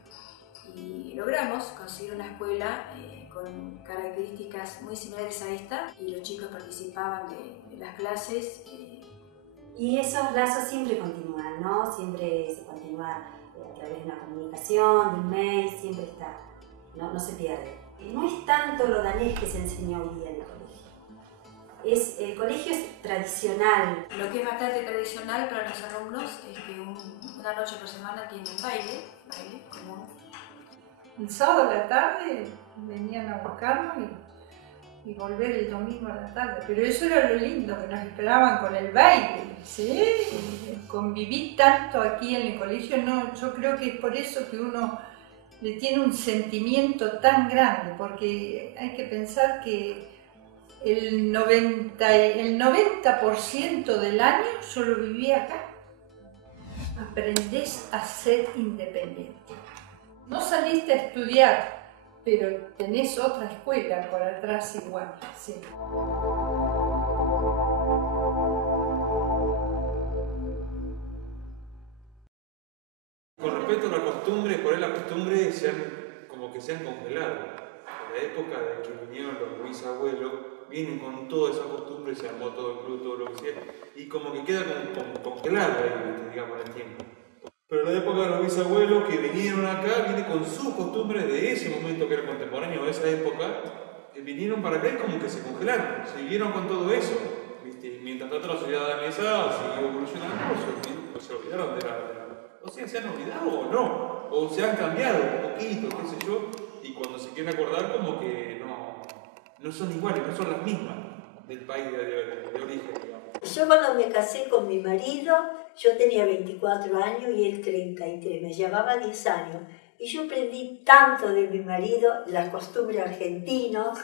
Y logramos conseguir una escuela con características muy similares a esta, y los chicos participaban de las clases. Y esos lazos siempre continúan, ¿no? Siempre se continúa a través de una comunicación, de un mail, siempre está, no se pierde. No es tanto lo danés que se enseñó hoy día en el colegio. El colegio es tradicional. Lo que es bastante tradicional para los alumnos es que una noche por semana tienen baile común. El sábado a la tarde venían a buscarnos y volver el domingo a la tarde. Pero eso era lo lindo, que nos esperaban con el baile. ¿Sí? Conviví tanto aquí en el colegio, no, yo creo que es por eso que uno le tiene un sentimiento tan grande, porque hay que pensar que el 90% del año yo lo viví acá. Aprendés a ser independiente. No saliste a estudiar, pero tenés otra escuela por atrás igual. Sí. Con respecto a la costumbre, por ahí las costumbres se han congelado. En la época de que vinieron los bisabuelos, vienen con toda esa costumbre, se armó todo el club, todo lo que sea, y como que queda congelado ahí, digamos, en el tiempo. Pero en la época de los bisabuelos que vinieron acá, viene con sus costumbres de ese momento que era contemporáneo, de esa época, vinieron para acá y como que se congelaron, siguieron con todo eso. ¿Viste? Mientras tanto la sociedad danesa siguió evolucionando, se olvidaron de la... O sea, se han olvidado o no, o se han cambiado un poquito, qué sé yo, y cuando se quieren acordar como que no son iguales, no son las mismas del país de origen, digamos. Yo cuando me casé con mi marido, yo tenía 24 años y él 33, me llevaba 10 años. Y yo aprendí tanto de mi marido, las costumbres argentinas.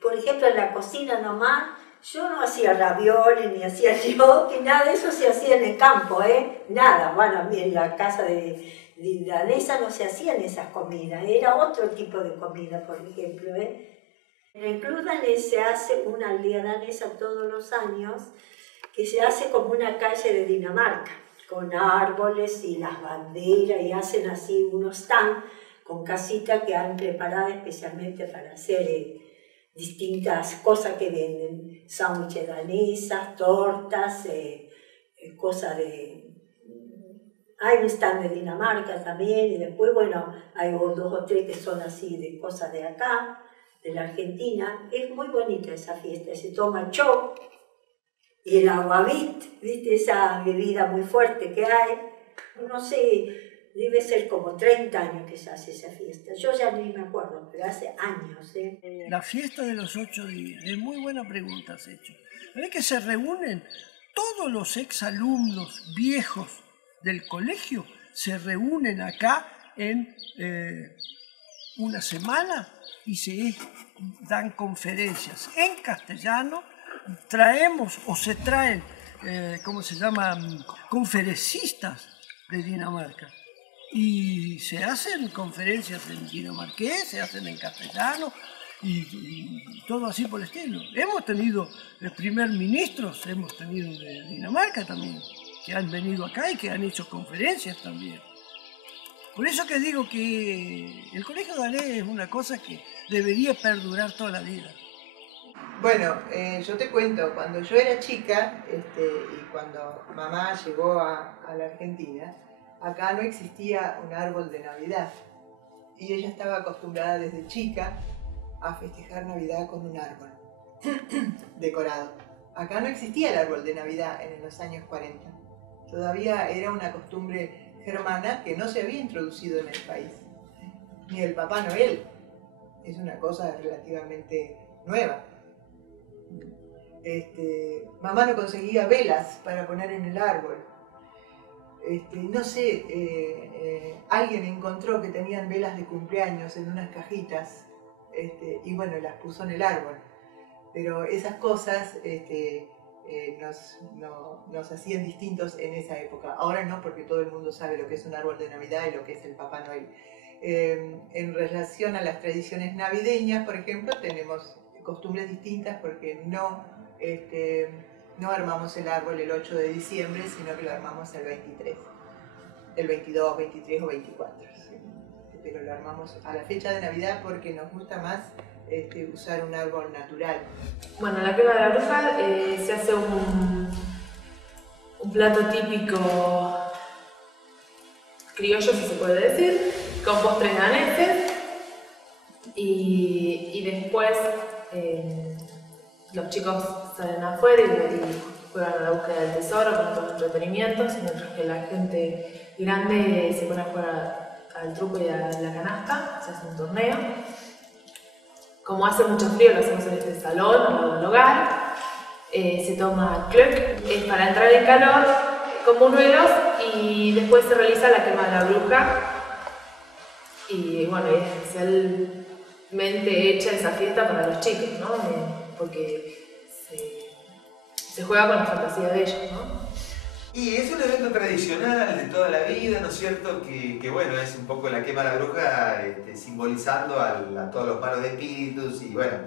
Por ejemplo, en la cocina nomás, yo no hacía ravioles, ni hacía gnocchi, nada de eso se hacía en el campo, nada. Bueno, en la casa de danesa no se hacían esas comidas, era otro tipo de comida, por ejemplo. En el club danés se hace una aldea danesa todos los años, que se hace como una calle de Dinamarca, con árboles y las banderas, y hacen así unos stands con casitas que han preparado especialmente para hacer distintas cosas que venden, sándwiches danesas, tortas, cosas de... Hay un stand de Dinamarca también, y después, bueno, hay 2 o 3 que son así de cosas de acá, de la Argentina. Es muy bonita esa fiesta, se toma chop y el aguavit, ¿viste? Esa bebida muy fuerte que hay. No sé, debe ser como 30 años que se hace esa fiesta. Yo ya ni me acuerdo, pero hace años. La fiesta de los 8 días, es muy buena pregunta has hecho. ¿Ves que se reúnen todos los exalumnos viejos del colegio? Se reúnen acá en una semana y se dan conferencias en castellano. Traemos o se traen, ¿cómo se llama?, conferencistas de Dinamarca. Y se hacen conferencias en dinamarqués, se hacen en castellano y todo así por el estilo. Hemos tenido primer ministros, hemos tenido de Dinamarca también, que han venido acá y que han hecho conferencias también. Por eso que digo que el colegio danés es una cosa que debería perdurar toda la vida. Bueno, yo te cuento, cuando yo era chica y cuando mamá llegó a la Argentina, acá no existía un árbol de Navidad y ella estaba acostumbrada desde chica a festejar Navidad con un árbol decorado. Acá no existía el árbol de Navidad en los años 40. Todavía era una costumbre germana que no se había introducido en el país. Ni el Papá Noel. Es una cosa relativamente nueva. Mamá no conseguía velas para poner en el árbol. No sé, alguien encontró que tenían velas de cumpleaños en unas cajitas y bueno, las puso en el árbol. Pero esas cosas nos hacían distintos en esa época. Ahora no, porque todo el mundo sabe lo que es un árbol de Navidad y lo que es el Papá Noel. En relación a las tradiciones navideñas, por ejemplo, tenemos costumbres distintas porque no armamos el árbol el 8 de diciembre, sino que lo armamos el 23, el 22, 23 o 24. Pero lo armamos a la fecha de Navidad porque nos gusta más usar un árbol natural. Bueno, la quema de la bruja se hace un plato típico criollo, si se puede decir, con postres daneses y después los chicos salen afuera y juegan a la búsqueda del tesoro con todos los entretenimientos, mientras que la gente grande se pone a jugar al truco y a la canasta, se hace un torneo. Como hace mucho frío, lo hacemos en este salón o en el hogar. Se toma klöck, es para entrar en calor con buñuelos y después se realiza la quema de la bruja. Y bueno, es especialmente hecha esa fiesta para los chicos, ¿no? Porque se juega con la fantasía de ellos, ¿no? Y es un evento tradicional de toda la vida, ¿no es cierto? Que bueno, es un poco la quema de la bruja simbolizando a todos los malos espíritus y bueno,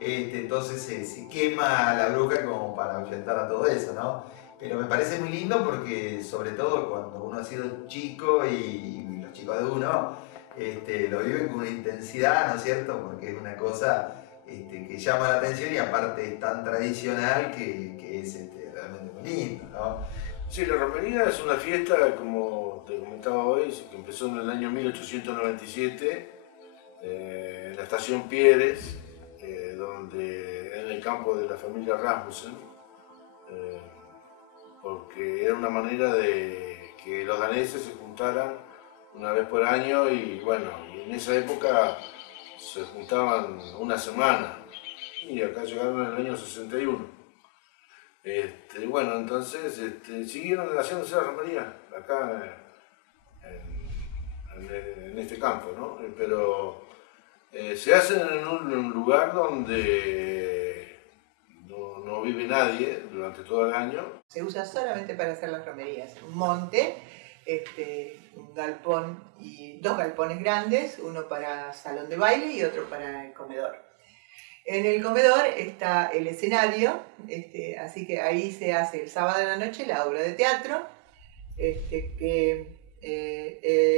entonces se quema a la bruja como para ahuyentar a todo eso, ¿no? Pero me parece muy lindo porque sobre todo cuando uno ha sido chico y los chicos de uno lo viven con una intensidad, ¿no es cierto? Porque es una cosa que llama la atención y aparte es tan tradicional que es realmente muy lindo, ¿no? Sí, la romería es una fiesta, como te comentaba hoy, que empezó en el año 1897 en la estación Pieres, donde en el campo de la familia Rasmussen, porque era una manera de que los daneses se juntaran una vez por año y bueno, y en esa época se juntaban una semana y acá llegaron en el año 61. Bueno, entonces siguieron haciéndose la romería acá en este campo, ¿no? Pero se hacen en un lugar donde no vive nadie durante todo el año. Se usa solamente para hacer las romerías. Un monte, un galpón y 2 galpones grandes, uno para salón de baile y otro para el comedor. En el comedor está el escenario, así que ahí se hace el sábado de la noche la obra de teatro, que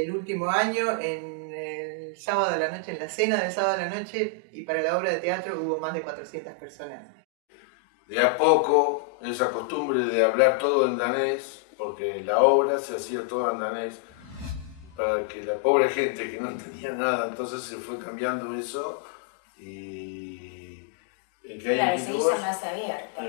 el último año, en el sábado de la noche, en la cena del sábado de la noche, y para la obra de teatro hubo más de 400 personas. De a poco, esa costumbre de hablar todo en danés, porque la obra se hacía toda en danés, para que la pobre gente que no entendía nada, entonces se fue cambiando eso y... Claro, se hizo más abierto.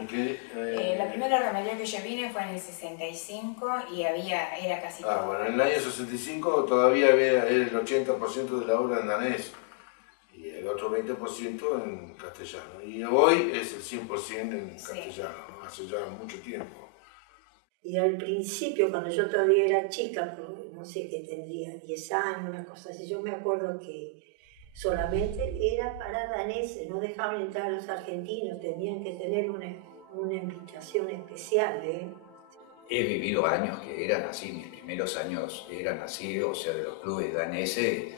La primera romería que yo vine fue en el 65 y era casi todo. Bueno, en el año 65 todavía era el 80% de la obra en danés y el otro 20% en castellano. Y hoy es el 100% en castellano, ¿no? Hace ya mucho tiempo. Y al principio, cuando yo todavía era chica, no sé, que tendría 10 años, una cosa así, yo me acuerdo que solamente era para daneses, no dejaban entrar a los argentinos, tenían que tener una invitación especial. He vivido años que eran así, mis primeros años eran así, o sea, de los clubes daneses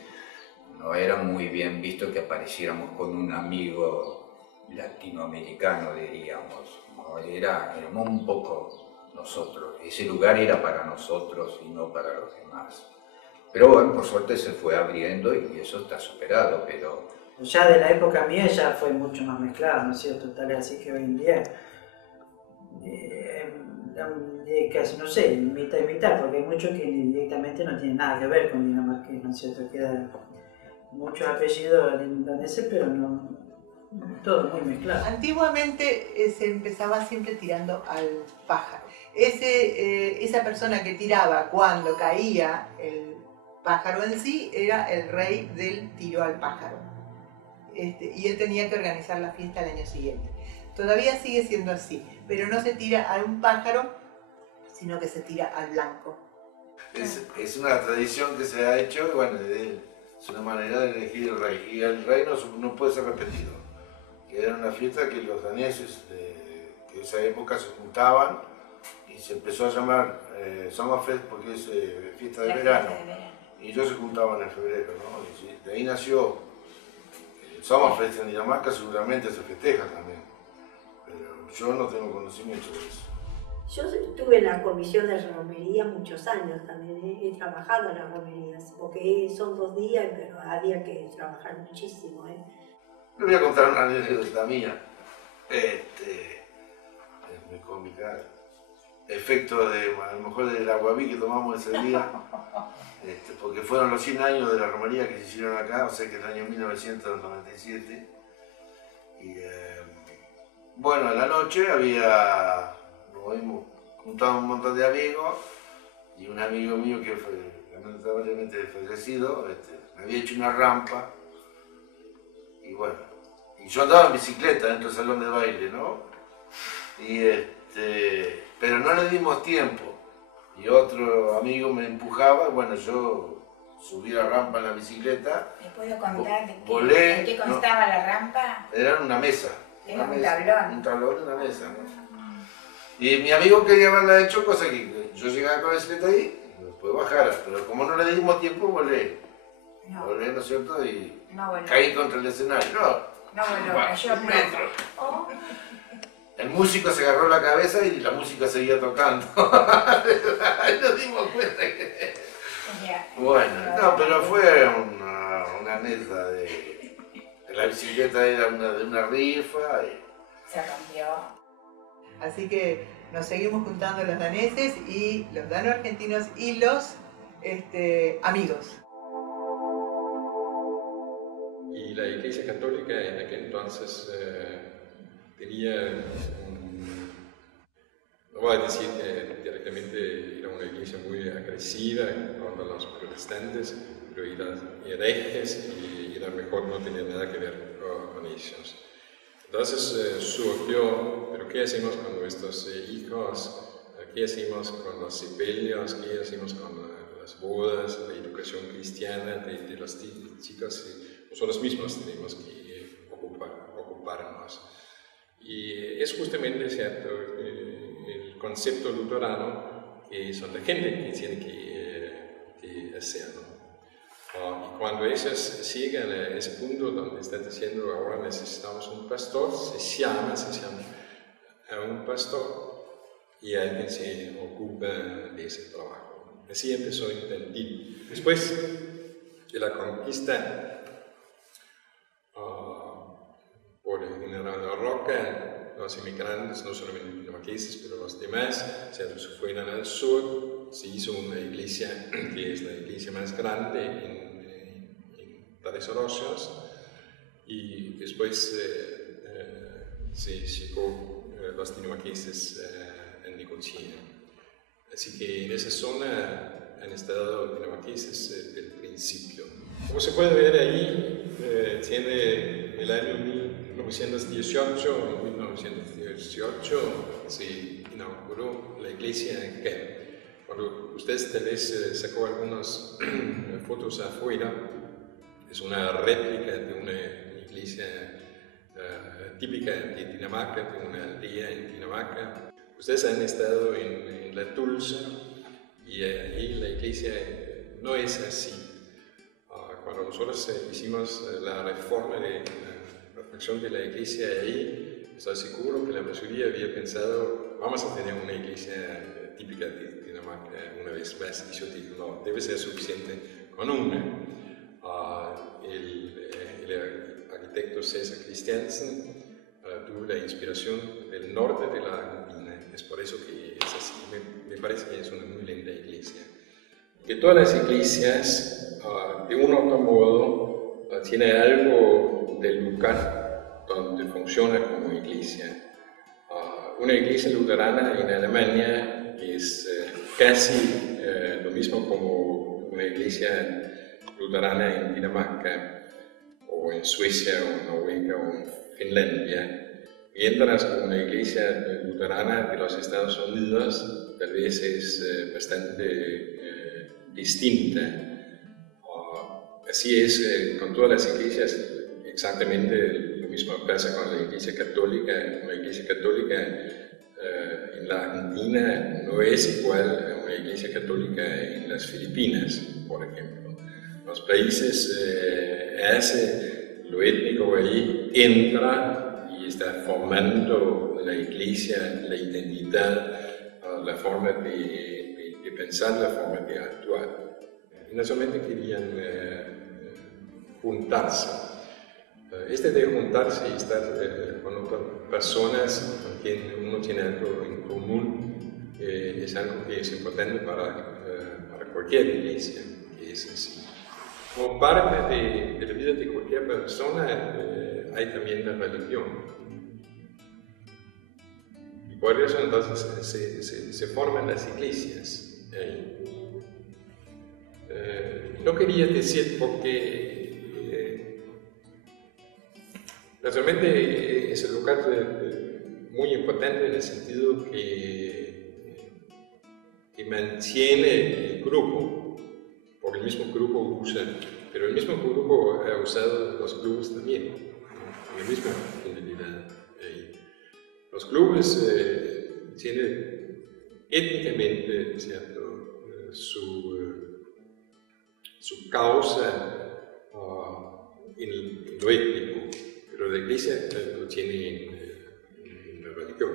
no era muy bien visto que apareciéramos con un amigo latinoamericano, diríamos, ¿no? Éramos un poco nosotros, ese lugar era para nosotros y no para los demás. Pero bueno, por suerte se fue abriendo y eso está superado, pero... Ya de la época mía ya fue mucho más mezclado, ¿no es cierto? Tal es así que hoy en día, casi, no sé, mitad y mitad, porque hay muchos que directamente no tienen nada que ver con dinamarqués, ¿no es cierto? Quedan muchos apellidos daneses, pero no, todo muy mezclado. Antiguamente se empezaba siempre tirando al pájaro. Esa persona que tiraba cuando caía el pájaro en sí era el rey del tiro al pájaro, y él tenía que organizar la fiesta al año siguiente. Todavía sigue siendo así, pero no se tira a un pájaro, sino que se tira al blanco. Es una tradición que se ha hecho, y bueno, es una manera de elegir el rey, y el rey no puede ser repetido. Era una fiesta que los daneses de esa época se juntaban y se empezó a llamar Sommerfest porque es fiesta de verano. Y ellos se juntaban en febrero, ¿no? Y de ahí nació el Sommerfest en Dinamarca, seguramente se festeja también, pero yo no tengo conocimiento de eso. Yo estuve en la comisión de romería muchos años también, he trabajado en las romerías, porque son 2 días, pero había que trabajar muchísimo. Le voy a contar una anécdota mía, es muy cómica. Efecto a lo mejor del aguaví que tomamos ese día, porque fueron los 100 años de la romería que se hicieron acá, o sea que el año 1997. Y bueno, a la noche nos habíamos juntado un montón de amigos y un amigo mío que fue lamentablemente fallecido, me había hecho una rampa y bueno, y yo andaba en bicicleta dentro del salón de baile, ¿no? Pero no le dimos tiempo y otro amigo me empujaba y bueno, yo subí la rampa en la bicicleta. ¿Les puedo contar de qué constaba la rampa? Era una mesa. Era un tablón. Un tablón y una mesa, ¿no? Y mi amigo quería haberla hecho, cosa que yo llegaba con la bicicleta ahí y después bajara, pero como no le dimos tiempo, volé, ¿no es cierto? Y caí contra el escenario. No, cayó un metro. El músico se agarró la cabeza y la música seguía tocando. Ahí nos dimos cuenta que... Bueno, no, pero fue una anécdota de la bicicleta era de una rifa. Se rompió. Así que nos seguimos juntando los daneses y los dano-argentinos y los amigos. Y la Iglesia Católica en aquel entonces tenía no voy a decir que directamente era una iglesia muy agresiva contra los protestantes, pero eran herejes y era mejor no tener nada que ver con ellos. Entonces surgió, pero ¿qué hacemos con nuestros hijos? ¿Qué hacemos con los sepelios? ¿Qué hacemos con las bodas, la educación cristiana de los chicos? Nosotros mismos tenemos que ocuparnos. Y es justamente cierto el concepto luterano que son la gente que tiene que hacerlo. Y cuando ellos llegan a ese punto donde están diciendo ahora necesitamos un pastor, se llama a un pastor y alguien se ocupa de ese trabajo. Así empezó a entender. Después de la conquista por el general Roca, los inmigrantes, no solamente dinamarqueses, pero los demás, se fueron al sur, se hizo una iglesia que es la iglesia más grande en Tres Arroyos, y después se llegó los dinamarqueses en Necochea. Así que en esa zona han estado dinamarqueses desde el principio. Como se puede ver ahí, tiene el año 1918, en 1918 se inauguró la iglesia acá. Cuando ustedes tal vez sacó algunas fotos afuera, es una réplica de una iglesia típica de Dinamarca, de una aldea en Dinamarca. Ustedes han estado en La Tulsa y ahí la iglesia no es así. Cuando nosotros hicimos la reforma de la reflexión de la iglesia ahí, estoy seguro que la mayoría había pensado, vamos a tener una iglesia típica de Dinamarca una vez más. Y yo digo, no, debe ser suficiente con una. El arquitecto César Christiansen tuvo la inspiración del norte de la Argentina. Es por eso que es así. Me parece que es una muy linda iglesia. Que todas las iglesias, de un u otro modo, tienen algo del lugar donde funciona como iglesia. Una iglesia luterana en Alemania es casi lo mismo como una iglesia luterana en Dinamarca, o en Suecia, o en Noruega, o en Finlandia. Mientras una iglesia luterana de los Estados Unidos tal vez es bastante distinta. Así es con todas las iglesias, exactamente lo mismo pasa con la iglesia católica. Una iglesia católica en la Argentina no es igual a una iglesia católica en las Filipinas, por ejemplo. Los países hace lo étnico ahí, entra y está formando la iglesia, la identidad, la forma de pensar, la forma de actuar. Y no solamente querían juntarse. De juntarse y estar con otras personas con quien uno tiene algo en común es algo que es importante para cualquier iglesia, que es así. Como parte de la vida de cualquier persona hay también la religión. Y por eso entonces se forman las iglesias ahí. No quería decir porque realmente es un lugar muy importante en el sentido que mantiene el grupo. Porque el mismo grupo usa, pero el mismo grupo ha usado los clubes también, con la misma finalidad. Los clubes tienen étnicamente, ¿cierto?, su causa en lo étnico, pero la iglesia lo tiene en la religión.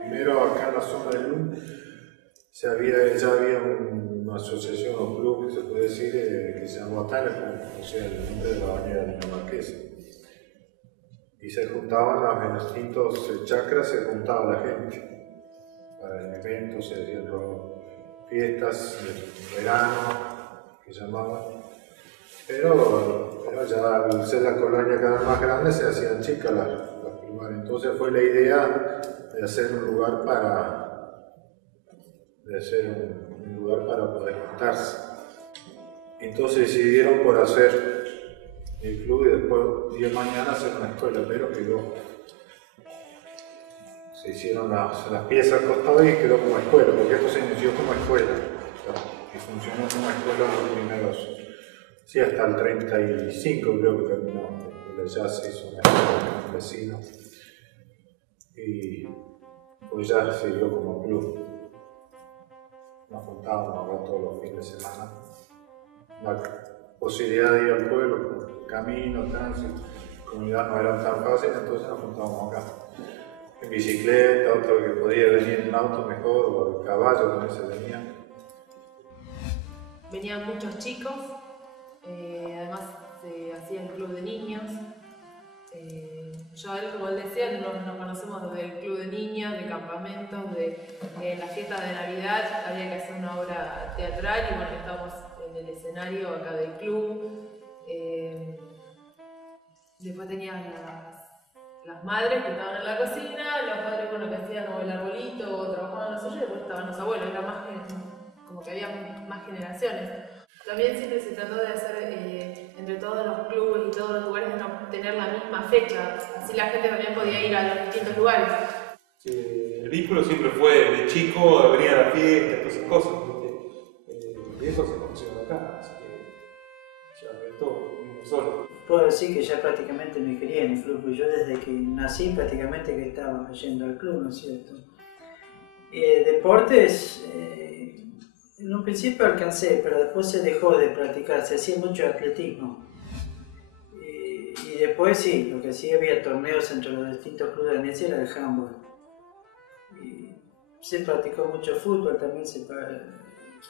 Primero acá en la zona de Lund ya había una asociación o club, se puede decir, que se llamaba Tanepo, o sea, el nombre de la avenida dinamarquesa. Y se juntaban en los distintos chakras, se juntaba la gente para eventos, se hacían fiestas de verano, que llamaban. Pero ya al ser la colonia cada vez más grande se hacían chicas las primarias. Entonces fue la idea de hacer un lugar para poder juntarse. Entonces decidieron por hacer el club y después 10 mañana hacer una escuela, pero quedó. Se hicieron las piezas al costado y quedó como escuela, porque esto se inició como escuela. Y funcionó como escuela los primeros, sí, hasta el 35 creo que terminó, ya se hizo una escuela con un vecino. Y pues ya se dio como club. Nos juntábamos acá todos los fines de semana. La posibilidad de ir al pueblo por camino, tránsito, comunidad no eran tan fáciles, entonces nos juntábamos acá. En bicicleta, otro que podía venir en auto mejor, o el caballo también se venía. Venían muchos chicos, además se hacía el club de niños. Yo, como él decía, nos conocemos desde el club de niños, de campamentos, de la fiesta de Navidad, había que hacer una obra teatral y bueno, estamos en el escenario acá del club. Después tenían las madres que estaban en la cocina, los padres bueno, que hacían o el arbolito o trabajaban los suyos, y después estaban los abuelos, era más como que había más generaciones. También siempre se trató de hacer entre todos los clubes y todos los lugares de no tener la misma fecha, así la gente también podía ir a los distintos lugares. Sí, el vínculo siempre fue de chico, venir a la fiesta, todas esas cosas, y eso se conoció acá, así que ya de todo, mismo solo. Puedo decir que ya prácticamente me quería en el club, porque yo desde que nací prácticamente que estaba yendo al club, ¿no es cierto? Deportes, en un principio alcancé, pero después se dejó de practicar, se hacía mucho atletismo. Y después sí, lo que sí había torneos entre los distintos clubes de Annecy era el handball. Y se practicó mucho fútbol también,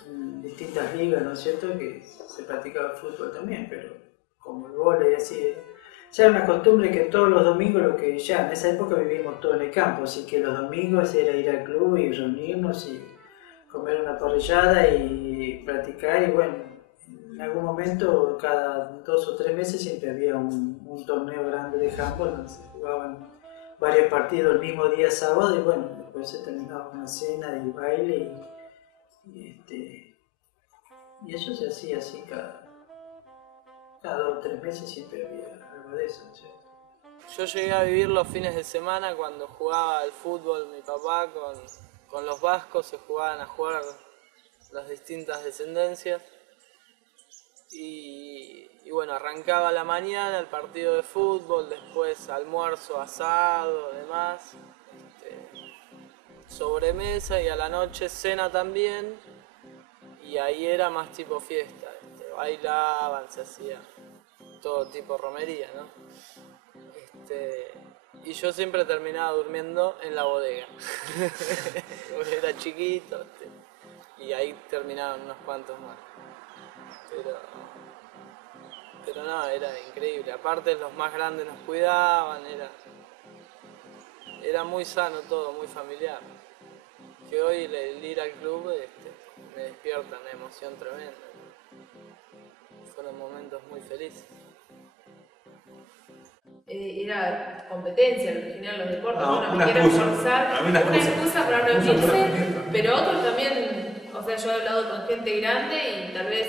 en distintas ligas, ¿no es cierto? Que se practicaba fútbol también, pero como el vóley, así. Ya era una costumbre que todos los domingos, lo que ya en esa época vivimos todo en el campo, así que los domingos era ir al club y reunirnos y comer una parrillada y practicar. Y bueno, en algún momento, cada 2 o 3 meses, siempre había un torneo grande de handball donde se jugaban varios partidos el mismo día sábado y bueno, después se terminaba una cena y baile y eso se hacía así cada 2 o 3 meses, siempre había algo de eso, ¿cierto? Yo llegué a vivir los fines de semana cuando jugaba al fútbol mi papá con los vascos, se jugaban a jugar las distintas descendencias y bueno, arrancaba la mañana el partido de fútbol, después almuerzo, asado, demás, sobremesa y a la noche cena también y ahí era más tipo fiesta, bailaban, se hacía todo tipo romería, ¿no? Y yo siempre terminaba durmiendo en la bodega. Era chiquito y ahí terminaban unos cuantos más. Pero no, era increíble. Aparte los más grandes nos cuidaban, era muy sano todo, muy familiar. Que hoy el ir al club me despierta una emoción tremenda. Fueron momentos muy felices. Era competencia, al final los deportes, bueno, me quieren forzar, una excusa para reunirse, pero otros también, o sea, yo he hablado con gente grande y tal vez,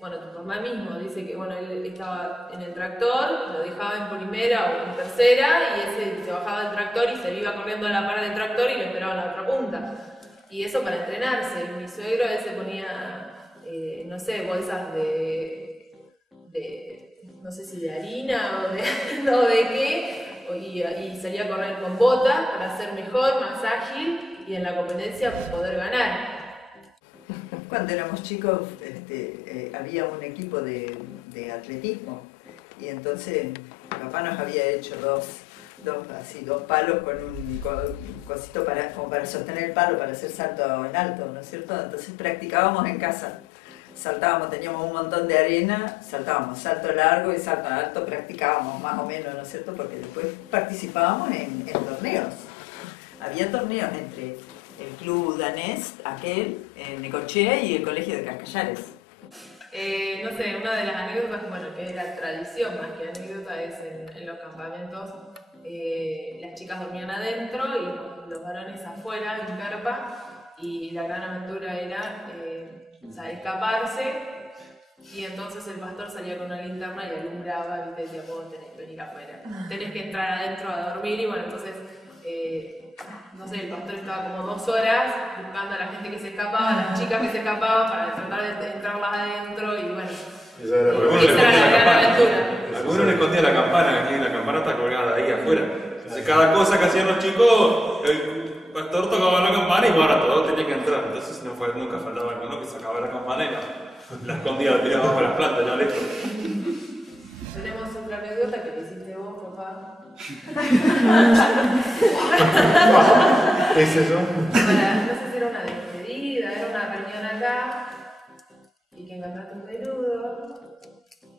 bueno, tu mamá mismo dice que, bueno, él estaba en el tractor, lo dejaba en primera o en tercera y ese se bajaba del tractor y se iba corriendo a la par del tractor y lo esperaba en la otra punta. Y eso para entrenarse, mi suegro a veces ponía, no sé, bolsas de no sé si de harina o de qué, y salía a correr con botas para ser mejor, más ágil y en la competencia poder ganar. Cuando éramos chicos había un equipo de atletismo y entonces mi papá nos había hecho dos palos con un cosito como para sostener el palo para hacer salto en alto, ¿no es cierto? Entonces practicábamos en casa. Saltábamos, teníamos un montón de arena, saltábamos salto largo y salto alto, practicábamos más o menos, ¿no es cierto? Porque después participábamos en torneos. Había torneos entre el club danés, aquel, en Necochea y el colegio de Cascallares. No sé, una de las anécdotas, bueno, que es la tradición más que anécdota, es en los campamentos, las chicas dormían adentro y los varones afuera en carpa, y la gran aventura era escaparse, y entonces el pastor salía con una linterna y alumbraba y te decía, vos tenés que venir afuera, tenés que entrar adentro a dormir, y bueno, entonces no sé, el pastor estaba como 2 horas buscando a la gente que se escapaba, a las chicas que se escapaban para tratar de entrarlas adentro, y bueno, esa era la gran aventura. Algunos le escondía la campana, que la campana está colgada ahí afuera. Entonces cada cosa que hacían los chicos, el pastor tocaba la campana y bueno, todos tenían que entrar. Entonces nunca faltaba alguno que sacaba la campana y la escondía, la tiraba bajo las plantas, ya listo. Tenemos otra anécdota que le hiciste vos, papá. ¿Qué es eso? No sé si era una despedida, era una reunión acá y que encontraste un peludo.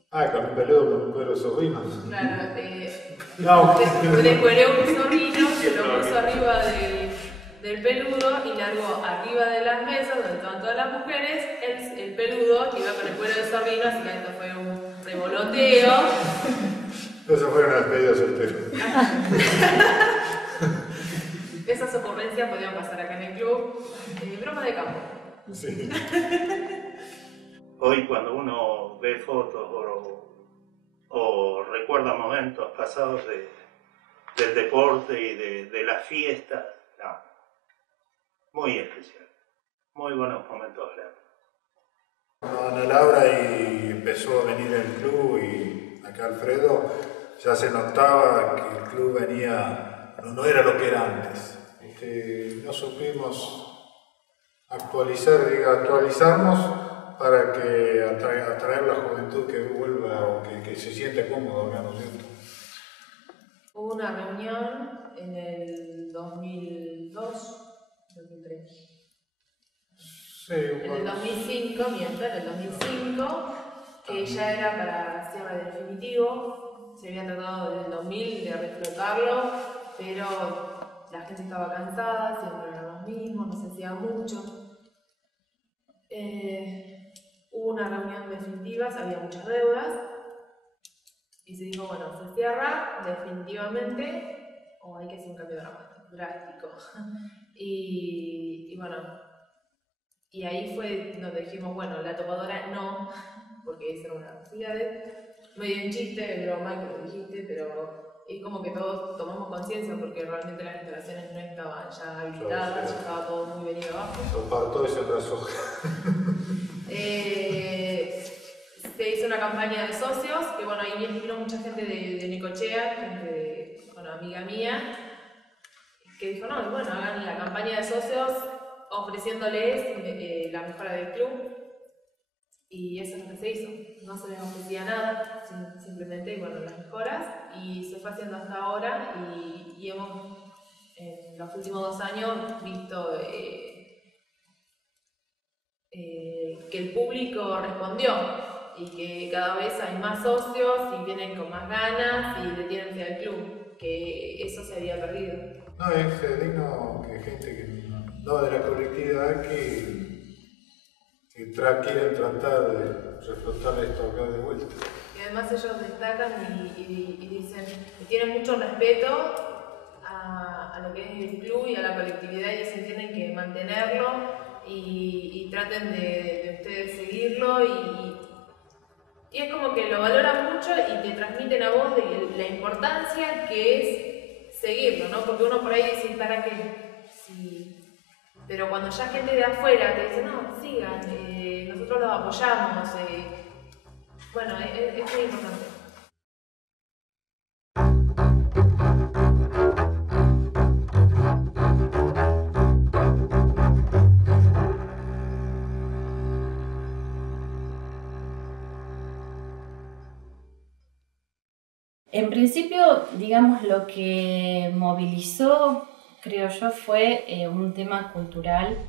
Con un peludo con los sobrinos. Claro, le cuelé un zorrino, se lo puso arriba del peludo y largó arriba de las mesas donde estaban todas las mujeres el peludo que iba con el cuero de zorrino, así que esto fue un revoloteo. Eso fue una despedida soltera. Esas ocurrencias podían pasar acá en el club. Broma de campo. Sí. Hoy cuando uno ve fotos o recuerda momentos pasados del deporte y de las fiestas, muy especial. Muy buenos momentos, Leandro. Ana Laura y empezó a venir al club, y acá Alfredo, ya se notaba que el club venía, no era lo que era antes. No supimos actualizarnos para que atraer la juventud que vuelva o que se siente cómodo acá, ¿no es cierto? Hubo una reunión en el 2002, 2003. Sí, en el 2005, en el 2005, que ya era para cierre definitivo. Se había tratado desde el 2000 de reflotarlo, pero la gente estaba cansada, siempre eran los mismos, no se hacía mucho. Hubo una reunión definitiva, había muchas deudas, y se dijo, bueno, se cierra definitivamente o hay que hacer un cambio drástico. Y bueno, y ahí fue donde dijimos, bueno, la topadora no, porque esa era una posibilidad, medio en chiste, broma que lo dijiste, pero es como que todos tomamos conciencia porque realmente las instalaciones no estaban ya habilitadas, ya estaba todo muy venido abajo. Todo ese brazo. Se hizo una campaña de socios, que bueno, ahí vino mucha gente de Necochea, gente amiga mía, que dijo, no, bueno, hagan la campaña de socios ofreciéndoles la mejora del club, y eso es lo que se hizo. No se les ofrecía nada, simplemente bueno, las mejoras, y se fue haciendo hasta ahora, y hemos en los últimos 2 años visto que el público respondió y que cada vez hay más socios y vienen con más ganas y le tienen fe al club, que eso se había perdido. No, es digno que gente que no de la colectividad que quieren tratar de reflotar esto acá de vuelta. Y además ellos destacan y dicen que tienen mucho respeto a lo que es el club y a la colectividad, y dicen que tienen que mantenerlo y traten de ustedes seguirlo, y es como que lo valoran mucho y te transmiten a vos de la importancia que es seguirlo, ¿no? Porque uno por ahí dice, ¿para qué? Sí. Pero cuando ya gente de afuera te dice, no, sigan, nosotros los apoyamos, bueno, es muy importante. En principio, digamos, lo que movilizó, creo yo, fue un tema cultural,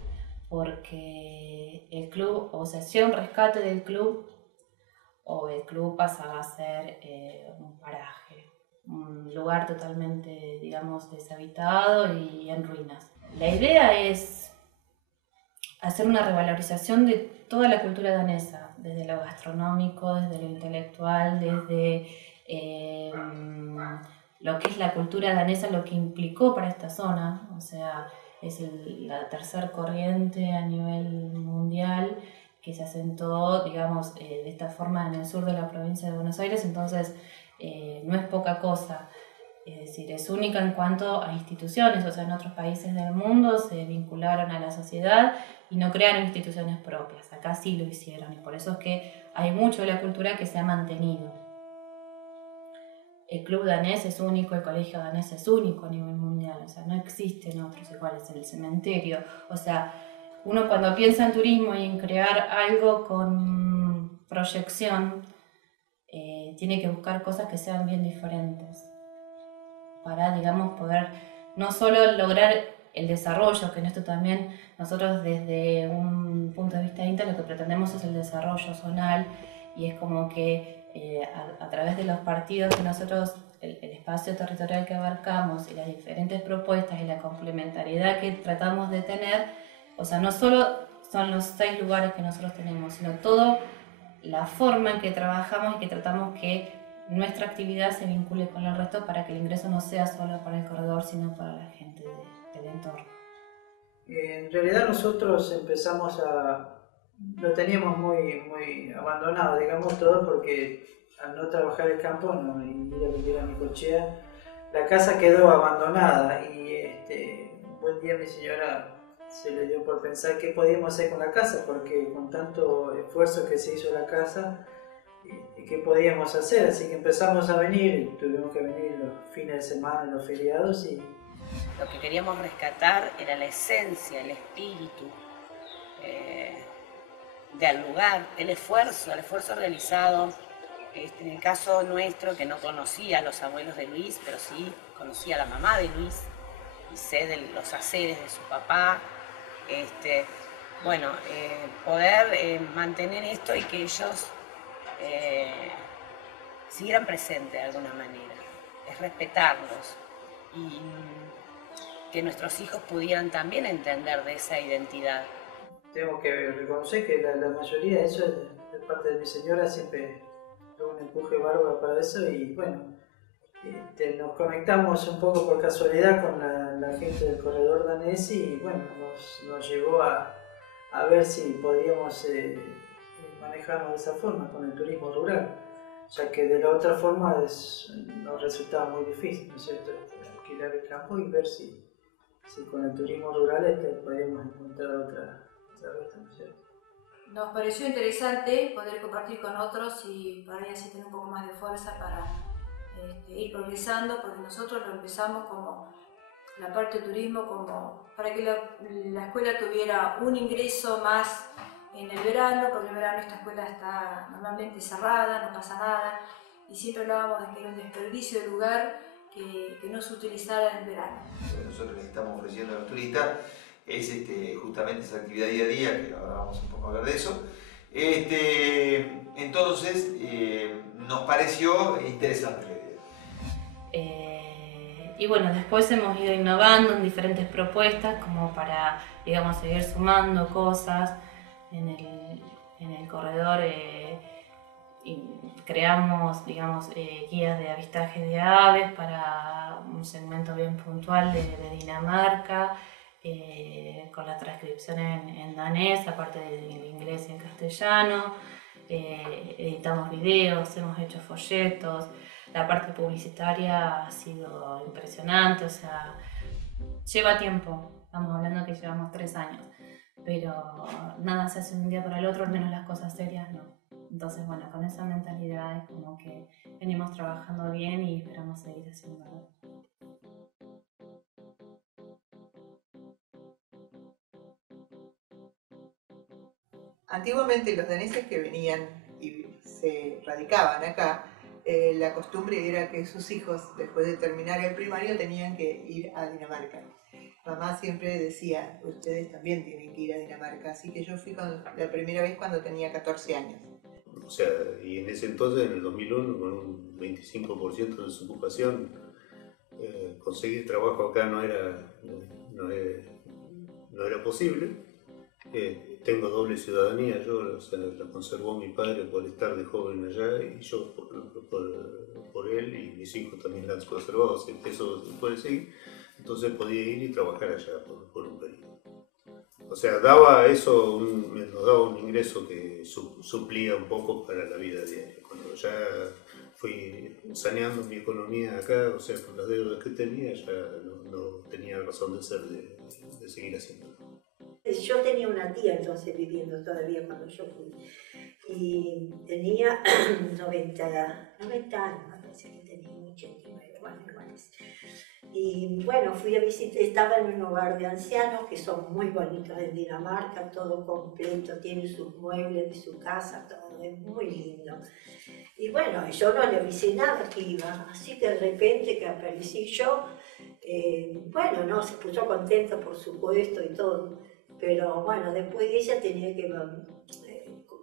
porque el club, o se hacía un rescate del club, o el club pasaba a ser un paraje, un lugar totalmente, digamos, deshabitado y en ruinas. La idea es hacer una revalorización de toda la cultura danesa, desde lo gastronómico, desde lo intelectual, desde lo que es la cultura danesa, lo que implicó para esta zona, o sea, es la tercer corriente a nivel mundial que se asentó, digamos, de esta forma en el sur de la provincia de Buenos Aires, entonces no es poca cosa. Es decir, es única en cuanto a instituciones, o sea, en otros países del mundo se vincularon a la sociedad y no crearon instituciones propias. Acá sí lo hicieron y por eso es que hay mucho de la cultura que se ha mantenido. El club danés es único, el colegio danés es único a nivel mundial, o sea, no existen otros iguales, el cementerio, o sea, uno cuando piensa en turismo y en crear algo con proyección, tiene que buscar cosas que sean bien diferentes para, digamos, poder no solo lograr el desarrollo, que en esto también nosotros desde un punto de vista INTA lo que pretendemos es el desarrollo zonal y es como que a través de los partidos que nosotros, el espacio territorial que abarcamos y las diferentes propuestas y la complementariedad que tratamos de tener, o sea, no solo son los 6 lugares que nosotros tenemos, sino toda la forma en que trabajamos y que tratamos que nuestra actividad se vincule con el resto para que el ingreso no sea solo para el corredor, sino para la gente del entorno. En realidad nosotros empezamos lo teníamos muy abandonado, digamos todo, porque al no trabajar el campo, no ir a vivir a Necochea, la casa quedó abandonada y un buen día mi señora se le dio por pensar qué podíamos hacer con la casa, porque con tanto esfuerzo que se hizo la casa, qué podíamos hacer, así que empezamos a venir, tuvimos que venir los fines de semana, los feriados y... Lo que queríamos rescatar era la esencia, el espíritu del lugar, el esfuerzo realizado, en el caso nuestro que no conocía a los abuelos de Luis, pero sí conocía a la mamá de Luis y sé de los haceres de su papá, poder mantener esto y que ellos siguieran presentes de alguna manera, es respetarlos y que nuestros hijos pudieran también entender de esa identidad. Tengo que reconocer que la mayoría de eso de parte de mi señora siempre tuvo un empuje bárbaro para eso y bueno, nos conectamos un poco por casualidad con la gente del corredor danés y bueno, nos llevó a ver si podíamos manejarnos de esa forma con el turismo rural, ya que de la otra forma nos resultaba muy difícil, ¿no es cierto? Alquilar el campo y ver si con el turismo rural podíamos encontrar otra ruta, ¿no es cierto? Nos pareció interesante poder compartir con otros y para así tener un poco más de fuerza para ir progresando, porque nosotros lo empezamos como la parte de turismo, como para que la escuela tuviera un ingreso más en el verano, porque en el verano esta escuela está normalmente cerrada, no pasa nada, y siempre hablábamos de que era un desperdicio de lugar que no se utilizara en el verano. Lo que nosotros les estamos ofreciendo a los turistas es justamente esa actividad día a día, que ahora vamos un poco a hablar de eso. Entonces, nos pareció interesante la idea. Y bueno, después hemos ido innovando en diferentes propuestas como para, digamos, seguir sumando cosas en el corredor. Y creamos, digamos, guías de avistaje de aves para un segmento bien puntual de Dinamarca, con la transcripción en danés, aparte del inglés y en castellano. Editamos videos, hemos hecho folletos. La parte publicitaria ha sido impresionante, o sea, lleva tiempo. Estamos hablando que llevamos 3 años, pero nada se hace de un día para el otro, al menos las cosas serias no. Entonces, bueno, con esa mentalidad es como que venimos trabajando bien y esperamos seguir haciéndolo. Antiguamente los daneses que venían y se radicaban acá, la costumbre era que sus hijos, después de terminar el primario, tenían que ir a Dinamarca. Mamá siempre decía, ustedes también tienen que ir a Dinamarca, así que yo fui la primera vez cuando tenía 14 años. O sea, y en ese entonces, en el 2001, con un 25% de desocupación, conseguir trabajo acá no era posible. tengo doble ciudadanía, yo, o sea, la conservó mi padre por estar de joven allá y yo por él, y mis hijos también la han conservado, así que eso se puede seguir. Entonces podía ir y trabajar allá por un periodo. O sea, daba eso, nos daba un ingreso que suplía un poco para la vida diaria. Cuando ya fui saneando mi economía acá, o sea, con las deudas que tenía, ya no tenía razón de ser de seguir haciéndolo. Yo tenía una tía entonces viviendo todavía cuando yo fui, y tenía 90 años, me parece que tenía 89, bueno, iguales. Y bueno, fui a visitar, estaba en un hogar de ancianos que son muy bonitos en Dinamarca, todo completo, tiene sus muebles de su casa, todo es muy lindo. Y bueno, yo no le avisé nada que iba, así que de repente que aparecí yo, bueno, no, se puso contento por supuesto y todo, pero bueno, después ella tenía que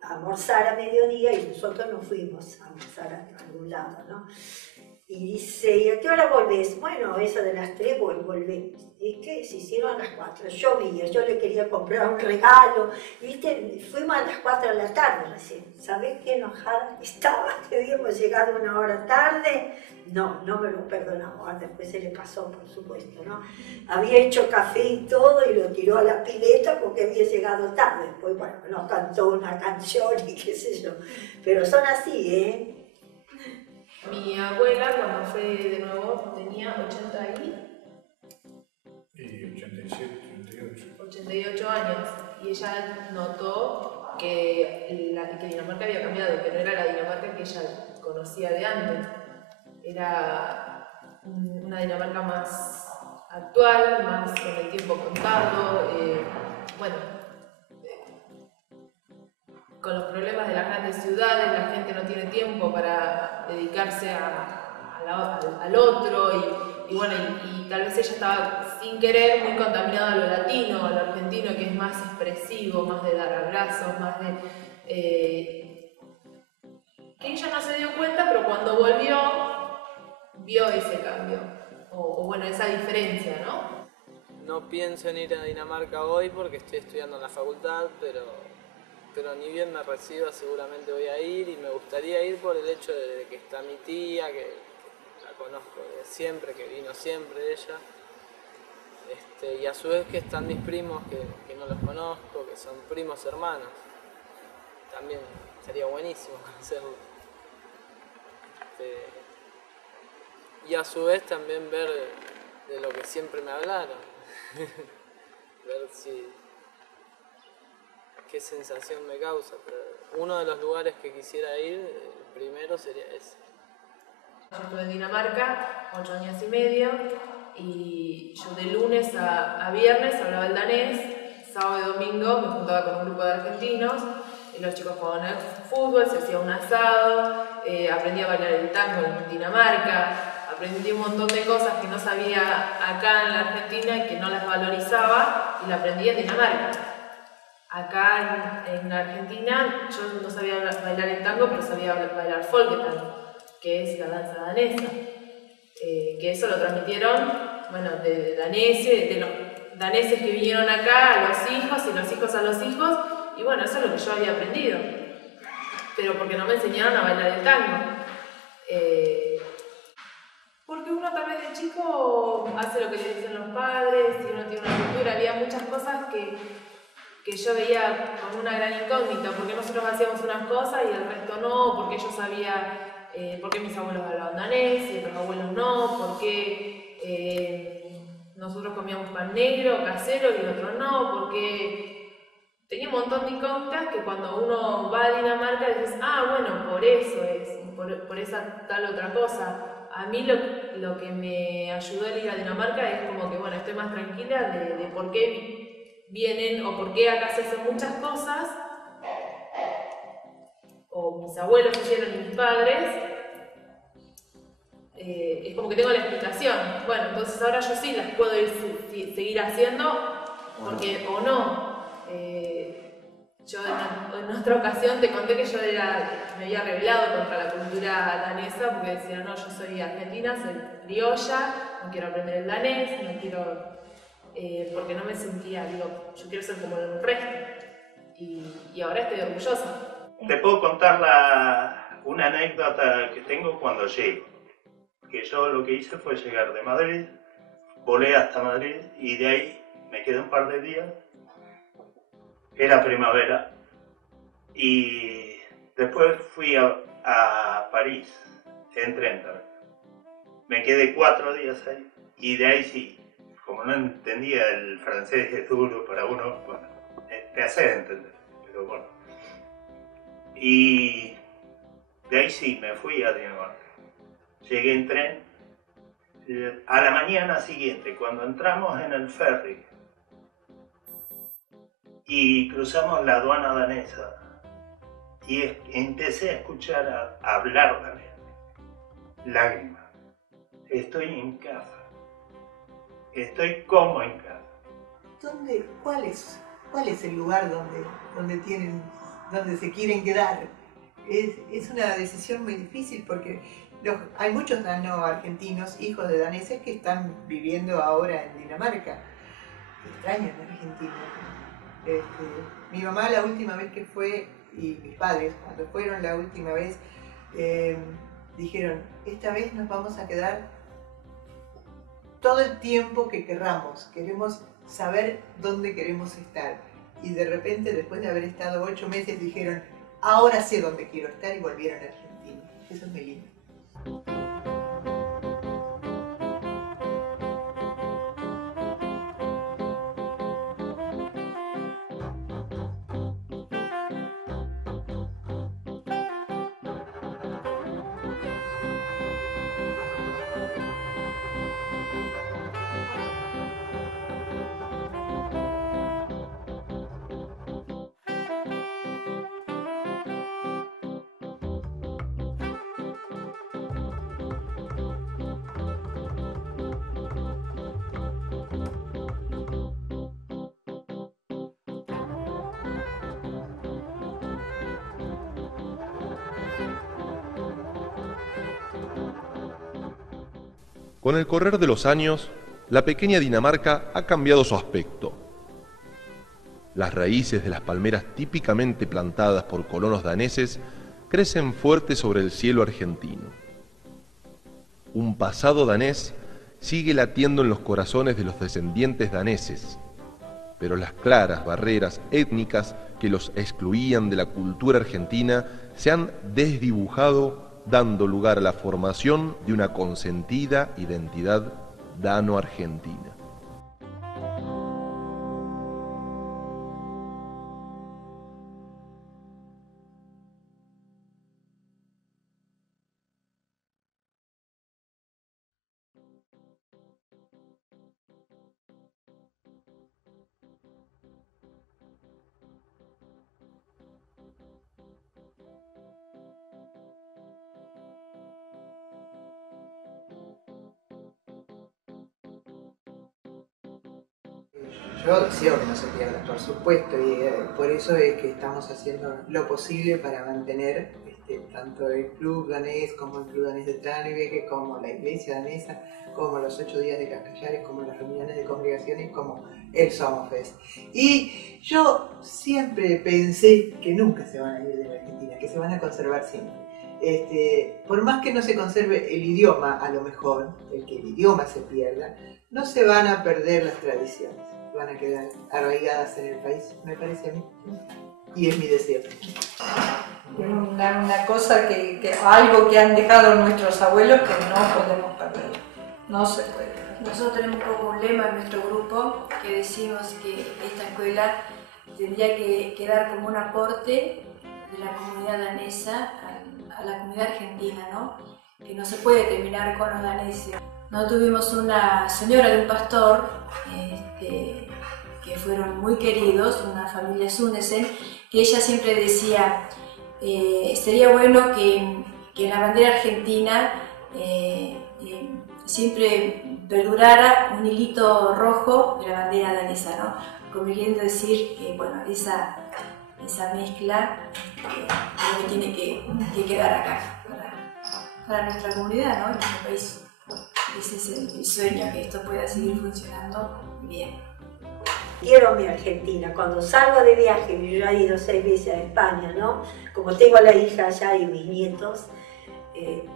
almorzar a mediodía y nosotros nos fuimos a almorzar a algún lado, ¿no? Y dice, ¿y a qué hora volvés? Bueno, eso de las 3 volvemos. ¿Y qué? Se hicieron a las 4. Llovía, yo le quería comprar un regalo. ¿Viste? Fuimos a las 4 de la tarde recién. ¿Sabés qué enojada estaba? Que habíamos llegado 1 hora tarde. No me lo perdonamos. Después se le pasó, por supuesto, ¿no? Había hecho café y todo y lo tiró a la pileta porque había llegado tarde. Después, bueno, nos cantó una canción y qué sé yo. Pero son así, ¿eh? Mi abuela, cuando fue de nuevo, tenía 88 años y ella notó que Dinamarca había cambiado, que no era la Dinamarca que ella conocía de antes. Era una Dinamarca más actual, más con el tiempo contado, con los problemas de las grandes ciudades, la gente no tiene tiempo para dedicarse al otro y tal vez ella estaba sin querer muy contaminada a lo latino, a lo argentino, que es más expresivo, más de dar abrazos, más de... que ella no se dio cuenta, pero cuando volvió, vio ese cambio, o esa diferencia, ¿no? No pienso en ir a Dinamarca hoy porque estoy estudiando en la facultad, pero ni bien me reciba seguramente voy a ir, y me gustaría ir por el hecho de que está mi tía, que la conozco de siempre, que vino siempre ella, y a su vez que están mis primos que no los conozco, que son primos hermanos. También sería buenísimo conocerlos. Y a su vez también ver de lo que siempre me hablaron. Ver qué sensación me causa, pero uno de los lugares que quisiera ir, el primero sería ese. Yo estuve en Dinamarca 8 años y medio y yo de lunes a viernes hablaba el danés, sábado y domingo me juntaba con un grupo de argentinos y los chicos jugaban al fútbol, se hacía un asado, aprendí a bailar el tango en Dinamarca, aprendí un montón de cosas que no sabía acá en la Argentina y que no las valorizaba y las aprendí en Dinamarca. Acá en Argentina yo no sabía bailar el tango, pero sabía bailar folketango, que es la danza danesa. Que eso lo transmitieron, de los daneses que vinieron acá a los hijos y los hijos a los hijos, y bueno, eso es lo que yo había aprendido. Pero porque no me enseñaron a bailar el tango. Porque uno tal vez de chico hace lo que le dicen los padres, y uno tiene una cultura, había muchas cosas que yo veía con una gran incógnita, porque nosotros hacíamos unas cosas y el resto no, porque yo sabía por qué mis abuelos hablaban danés y los abuelos no, por qué nosotros comíamos pan negro, casero y el otro no, porque tenía un montón de incógnitas que cuando uno va a Dinamarca dices, por eso es, por esa tal otra cosa. A mí lo que me ayudó a ir a Dinamarca es como que, estoy más tranquila de por qué vienen o por qué acá se hacen muchas cosas, o mis abuelos hicieron y mis padres, es como que tengo la explicación. Bueno, entonces ahora yo sí las puedo seguir haciendo, porque, o no. Yo en otra ocasión te conté que yo me había rebelado contra la cultura danesa, porque decía, no, yo soy argentina, soy criolla, no quiero aprender el danés, no quiero... porque no me sentía, yo quiero ser como el resto. y ahora estoy orgullosa. Te puedo contar una anécdota que tengo cuando llego. Que yo lo que hice fue llegar de Madrid, volé hasta Madrid y de ahí me quedé un par de días. Era primavera y después fui a París en tren también. Me quedé 4 días ahí y de ahí sí, como no entendía el francés, es duro para uno, bueno, te hace entender, pero bueno. Y de ahí sí, me fui a Dinamarca. Llegué en tren. A la mañana siguiente, cuando entramos en el ferry y cruzamos la aduana danesa, y empecé a escuchar a hablar danés. Lágrimas. Estoy en casa. Estoy como en casa. ¿Cuál es el lugar donde se quieren quedar? Es una decisión muy difícil porque hay muchos dano-argentinos, hijos de daneses, que están viviendo ahora en Dinamarca. Extrañan Argentina. Mi mamá la última vez que fue, y mis padres cuando fueron la última vez, dijeron, esta vez nos vamos a quedar todo el tiempo que querramos saber dónde queremos estar. Y de repente, después de haber estado 8 meses, dijeron, ahora sé dónde quiero estar, y volvieron a Argentina. Eso es muy lindo. Con el correr de los años, la pequeña Dinamarca ha cambiado su aspecto. Las raíces de las palmeras típicamente plantadas por colonos daneses crecen fuertes sobre el cielo argentino. Un pasado danés sigue latiendo en los corazones de los descendientes daneses, pero las claras barreras étnicas que los excluían de la cultura argentina se han desdibujado, dando lugar a la formación de una consentida identidad dano-argentina. Yo deseo que no se pierda, por supuesto, y por eso es que estamos haciendo lo posible para mantener tanto el club danés como el club danés de Tranebeke, como la iglesia danesa, como los 8 días de Cascallares, como las reuniones de congregaciones, como el Sommerfest. Y yo siempre pensé que nunca se van a ir de la Argentina, que se van a conservar siempre. Por más que no se conserve el idioma, a lo mejor, el que el idioma se pierda, no se van a perder las tradiciones. Van a quedar arraigadas en el país, me parece a mí, y es mi deseo. Una cosa algo que han dejado nuestros abuelos que no podemos perder, no se puede. Nosotros tenemos como un lema en nuestro grupo que decimos que esta escuela tendría que quedar como un aporte de la comunidad danesa a la comunidad argentina, ¿no? Que no se puede terminar con los daneses. No tuvimos una señora de un pastor que fueron muy queridos, una familia Sunesen, que ella siempre decía, sería bueno que la bandera argentina siempre perdurara un hilito rojo de la bandera danesa, ¿no? Como queriendo decir que bueno, esa mezcla es lo que tiene que quedar acá para nuestra comunidad, ¿no? En nuestro país. Ese es el sueño, que esto pueda seguir funcionando bien. Quiero mi Argentina. Cuando salgo de viaje, yo ya he ido 6 veces a España, ¿no? Como tengo a la hija allá y mis nietos,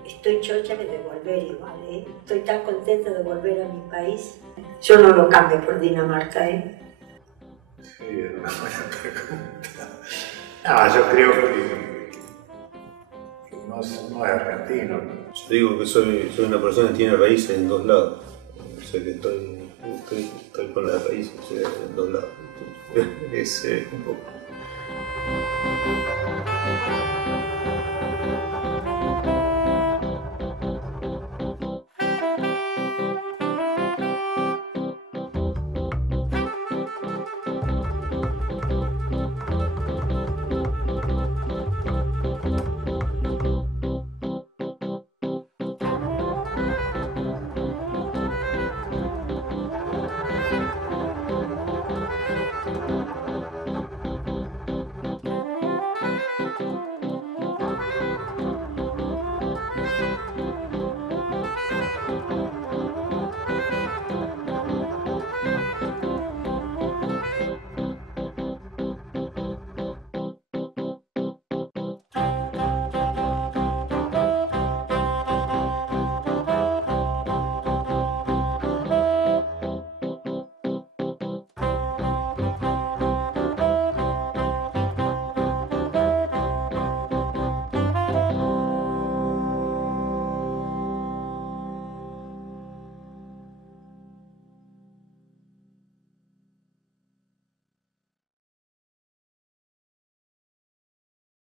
estoy chocha de volver igual, ¿eh? Estoy tan contenta de volver a mi país. Yo no lo cambio por Dinamarca, ¿eh? Sí, es una buena pregunta. Yo creo que no es argentino. Yo digo que soy una persona que tiene raíces en 2 lados. O sea que estoy con las raíces en 2 lados. Es un poco.